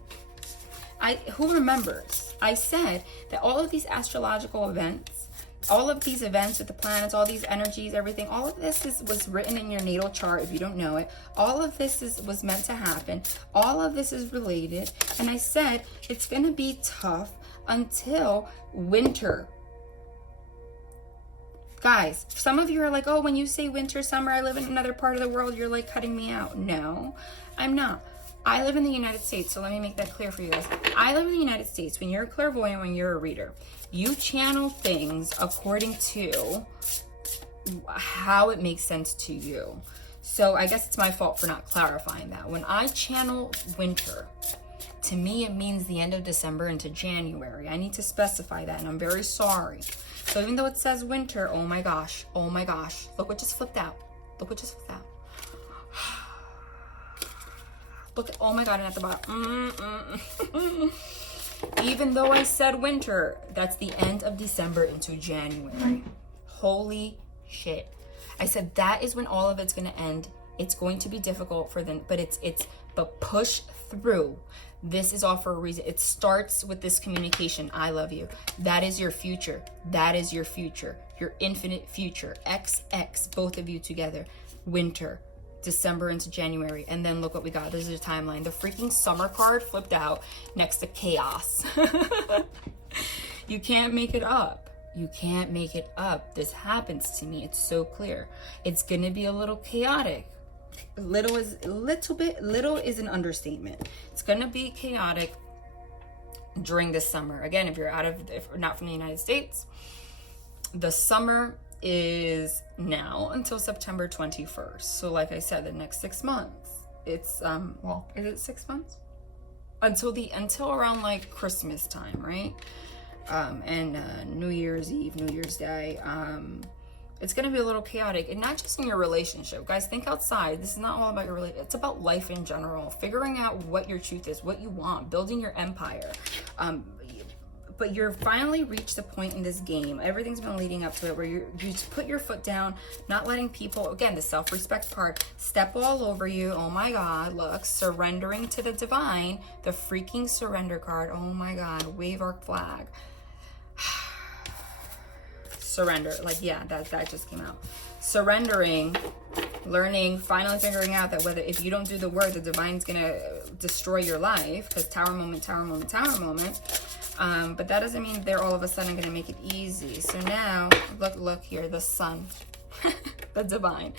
Who remembers? I said that all of these astrological events, all of these events with the planets, all these energies, everything, all of this was written in your natal chart if you don't know it. All of this was meant to happen. All of this is related. And I said it's going to be tough until winter. Guys, some of you are like, oh, when you say winter, summer, I live in another part of the world, you're like cutting me out. No, I'm not. I live in the United States, so let me make that clear for you guys. I live in the United States. When you're a clairvoyant, when you're a reader, you channel things according to how it makes sense to you. So I guess it's my fault for not clarifying that. When I channel winter, to me, it means the end of December into January. I need to specify that, and I'm very sorry. So even though it says winter, oh my gosh, look what just flipped out. Look what just flipped out. Look at, oh my God, and at the bottom. Even though I said winter, that's the end of December into January. Holy shit. I said that is when all of it's going to end. It's going to be difficult for them, but push through. This is all for a reason. It starts with this communication. I love you. That is your future. That is your future. Your infinite future. XX, both of you together. Winter, December into January. And then look what we got. This is a timeline. The freaking summer card flipped out next to chaos. You can't make it up. You can't make it up. This happens to me. It's so clear. It's going to be a little chaotic. Little is an understatement. It's gonna be chaotic during this summer. Again, if you're not from the United States, the summer is now until September 21st. So like I said, the next 6 months. It's is it 6 months? Until around like Christmas time, right? And New Year's Eve, New Year's Day. It's going to be a little chaotic, and not just in your relationship. Guys, think outside. This is not all about your relationship. It's about life in general. Figuring out what your truth is, what you want, building your empire. But you're finally reached the point in this game. Everything's been leading up to it where you put your foot down, not letting people, again, the self-respect part, step all over you. Oh my God, look, surrendering to the divine, the freaking surrender card. Oh my God, wave our flag. Surrender, like, yeah, that just came out. Surrendering, learning, finally figuring out that if you don't do the work, the divine's gonna destroy your life, because tower moment. But that doesn't mean they're all of a sudden gonna make it easy. So now, look here, the sun, the divine,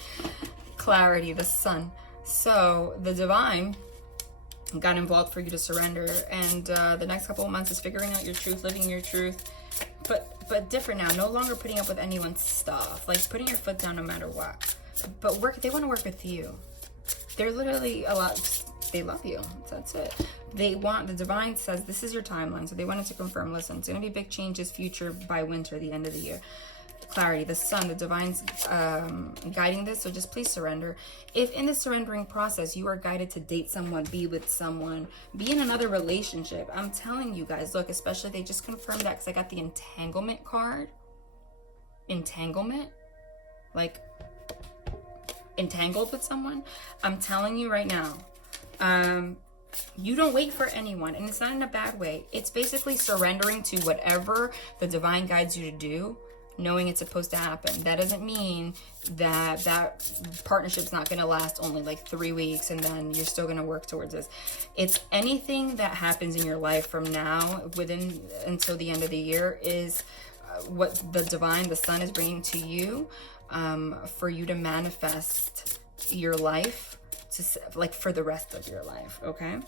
clarity, the sun. So the divine got involved for you to surrender, and the next couple of months is figuring out your truth, living your truth. But but different now. No longer putting up with anyone's stuff. Like putting your foot down no matter what. But they want to work with you. They're literally they love you. That's it. The divine says this is your timeline. So they wanted to confirm, listen, it's going to be big changes future by winter, the end of the year. Clarity, the sun, the divine's guiding this. So just please surrender. If in the surrendering process, you are guided to date someone, be with someone, be in another relationship. I'm telling you guys, look, especially they just confirmed that because I got the entanglement card. Entanglement. Like entangled with someone. I'm telling you right now. You don't wait for anyone, and it's not in a bad way. It's basically surrendering to whatever the divine guides you to do, knowing it's supposed to happen. That doesn't mean that that partnership's not going to last only like 3 weeks and then you're still going to work towards this. It's anything that happens in your life from now until the end of the year is what the divine, the sun, is bringing to you for you to manifest your life. Like for the rest of your life, okay?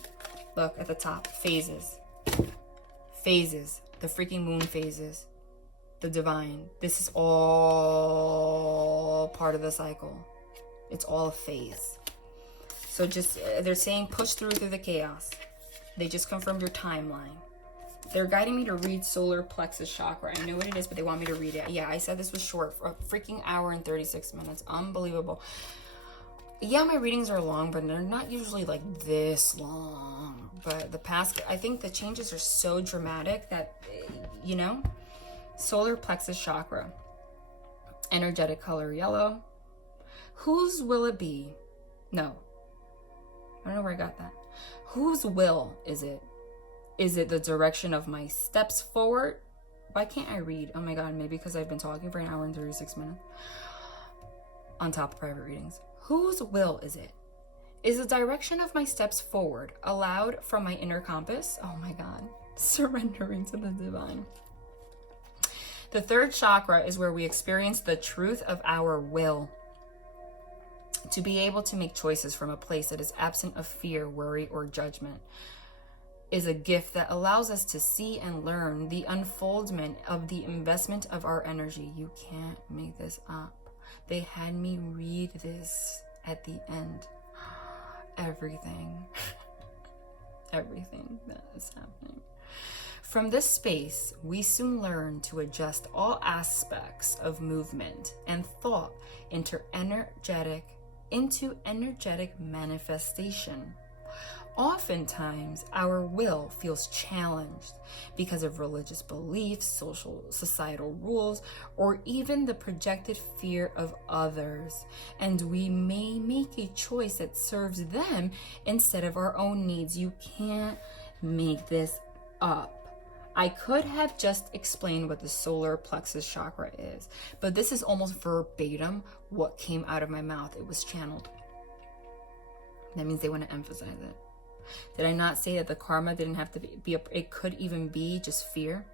Look at the top, phases, the freaking moon phases, the divine. This is all part of the cycle. It's all a phase. So just, they're saying push through the chaos. They just confirmed your timeline. They're guiding me to read solar plexus chakra. I know what it is, but they want me to read it. Yeah, I said this was short, for a freaking hour and 36 minutes. Unbelievable. Yeah, my readings are long, but they're not usually like this long. But the past, I think the changes are so dramatic that, you know, solar plexus chakra, energetic color yellow. Whose will it be? No, I don't know where I got that. Whose will is it? Is it the direction of my steps forward? Why can't I read? Oh my God, maybe because I've been talking for an hour and 36 minutes on top of private readings. Whose will is it? Is the direction of my steps forward allowed from my inner compass? Oh my God, surrendering to the divine. The third chakra is where we experience the truth of our will. To be able to make choices from a place that is absent of fear, worry, or judgment is a gift that allows us to see and learn the unfoldment of the investment of our energy. You can't make this up. They had me read this at the end. Everything that is happening. From this space, we soon learn to adjust all aspects of movement and thought into energetic manifestation. Oftentimes, our will feels challenged because of religious beliefs, societal rules, or even the projected fear of others. And we may make a choice that serves them instead of our own needs. You can't make this up. I could have just explained what the solar plexus chakra is, but this is almost verbatim what came out of my mouth. It was channeled. That means they want to emphasize it. Did I not say that the karma didn't have to be it could even be just fear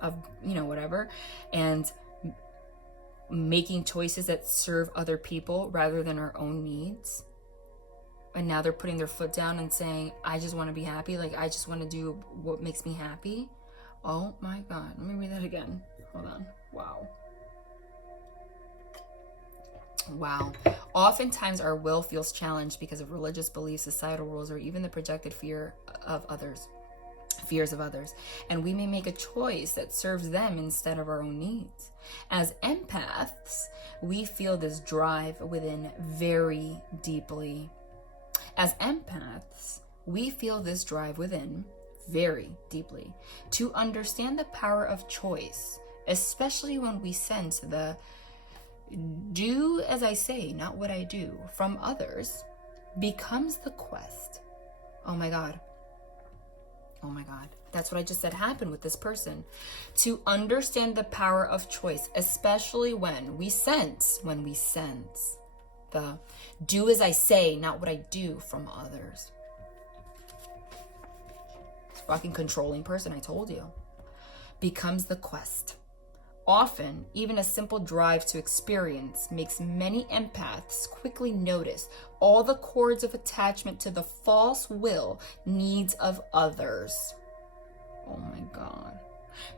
of, you know, whatever, and making choices that serve other people rather than our own needs? And now they're putting their foot down and saying, I just want to be happy. Like, I just want to do what makes me happy. Oh my God. Let me read that again. Hold on. Wow. Oftentimes our will feels challenged because of religious beliefs, societal rules, or even the projected fears of others. And we may make a choice that serves them instead of our own needs. As empaths, we feel this drive within very deeply. To understand the power of choice, especially when we sense the do as I say, not what I do from others, becomes the quest. Oh my God. That's what I just said happened with this person. To understand the power of choice, especially when we sense the do as I say, not what I do from others. Fucking controlling person, I told you. Becomes the quest. Often, even a simple drive to experience makes many empaths quickly notice all the cords of attachment to the false will needs of others. Oh my God.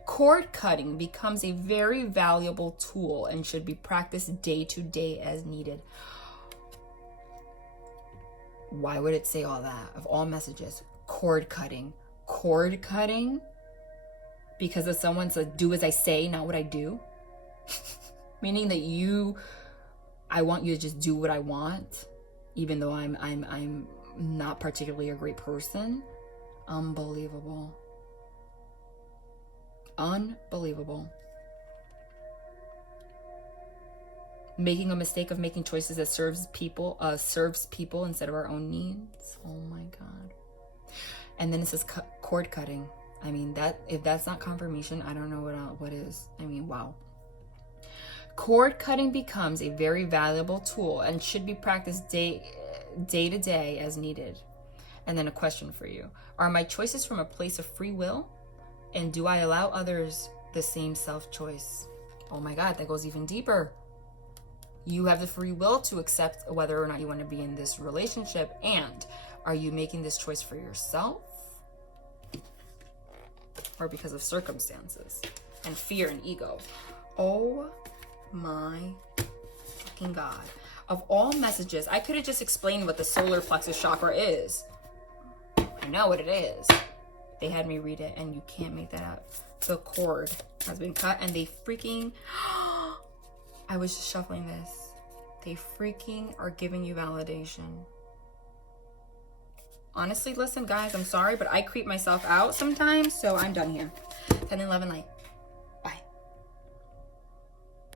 Cord cutting becomes a very valuable tool and should be practiced day to day as needed. Why would it say all that? Of all messages, cord cutting. Cord cutting? Because if someone says, do as I say, not what I do. Meaning that I want you to just do what I want, even though I'm not particularly a great person. Unbelievable. Unbelievable. Making a mistake of making choices that serves people instead of our own needs. Oh my God. And then it says cord cutting. I mean, that if that's not confirmation, I don't know what is. I mean, wow. Cord cutting becomes a very valuable tool and should be practiced day to day as needed. And then a question for you. Are my choices from a place of free will? And do I allow others the same self-choice? Oh my God, that goes even deeper. You have the free will to accept whether or not you want to be in this relationship. And are you making this choice for yourself? Or because of circumstances and fear and ego? Oh my fucking God. Of all messages, I could have just explained what the solar plexus chakra is. I know what it is. They had me read it, and you can't make that up. The cord has been cut, and they freaking... I was just shuffling this. They freaking are giving you validation. Honestly, listen, guys, I'm sorry, but I creep myself out sometimes, so I'm done here. 10 and 11 light.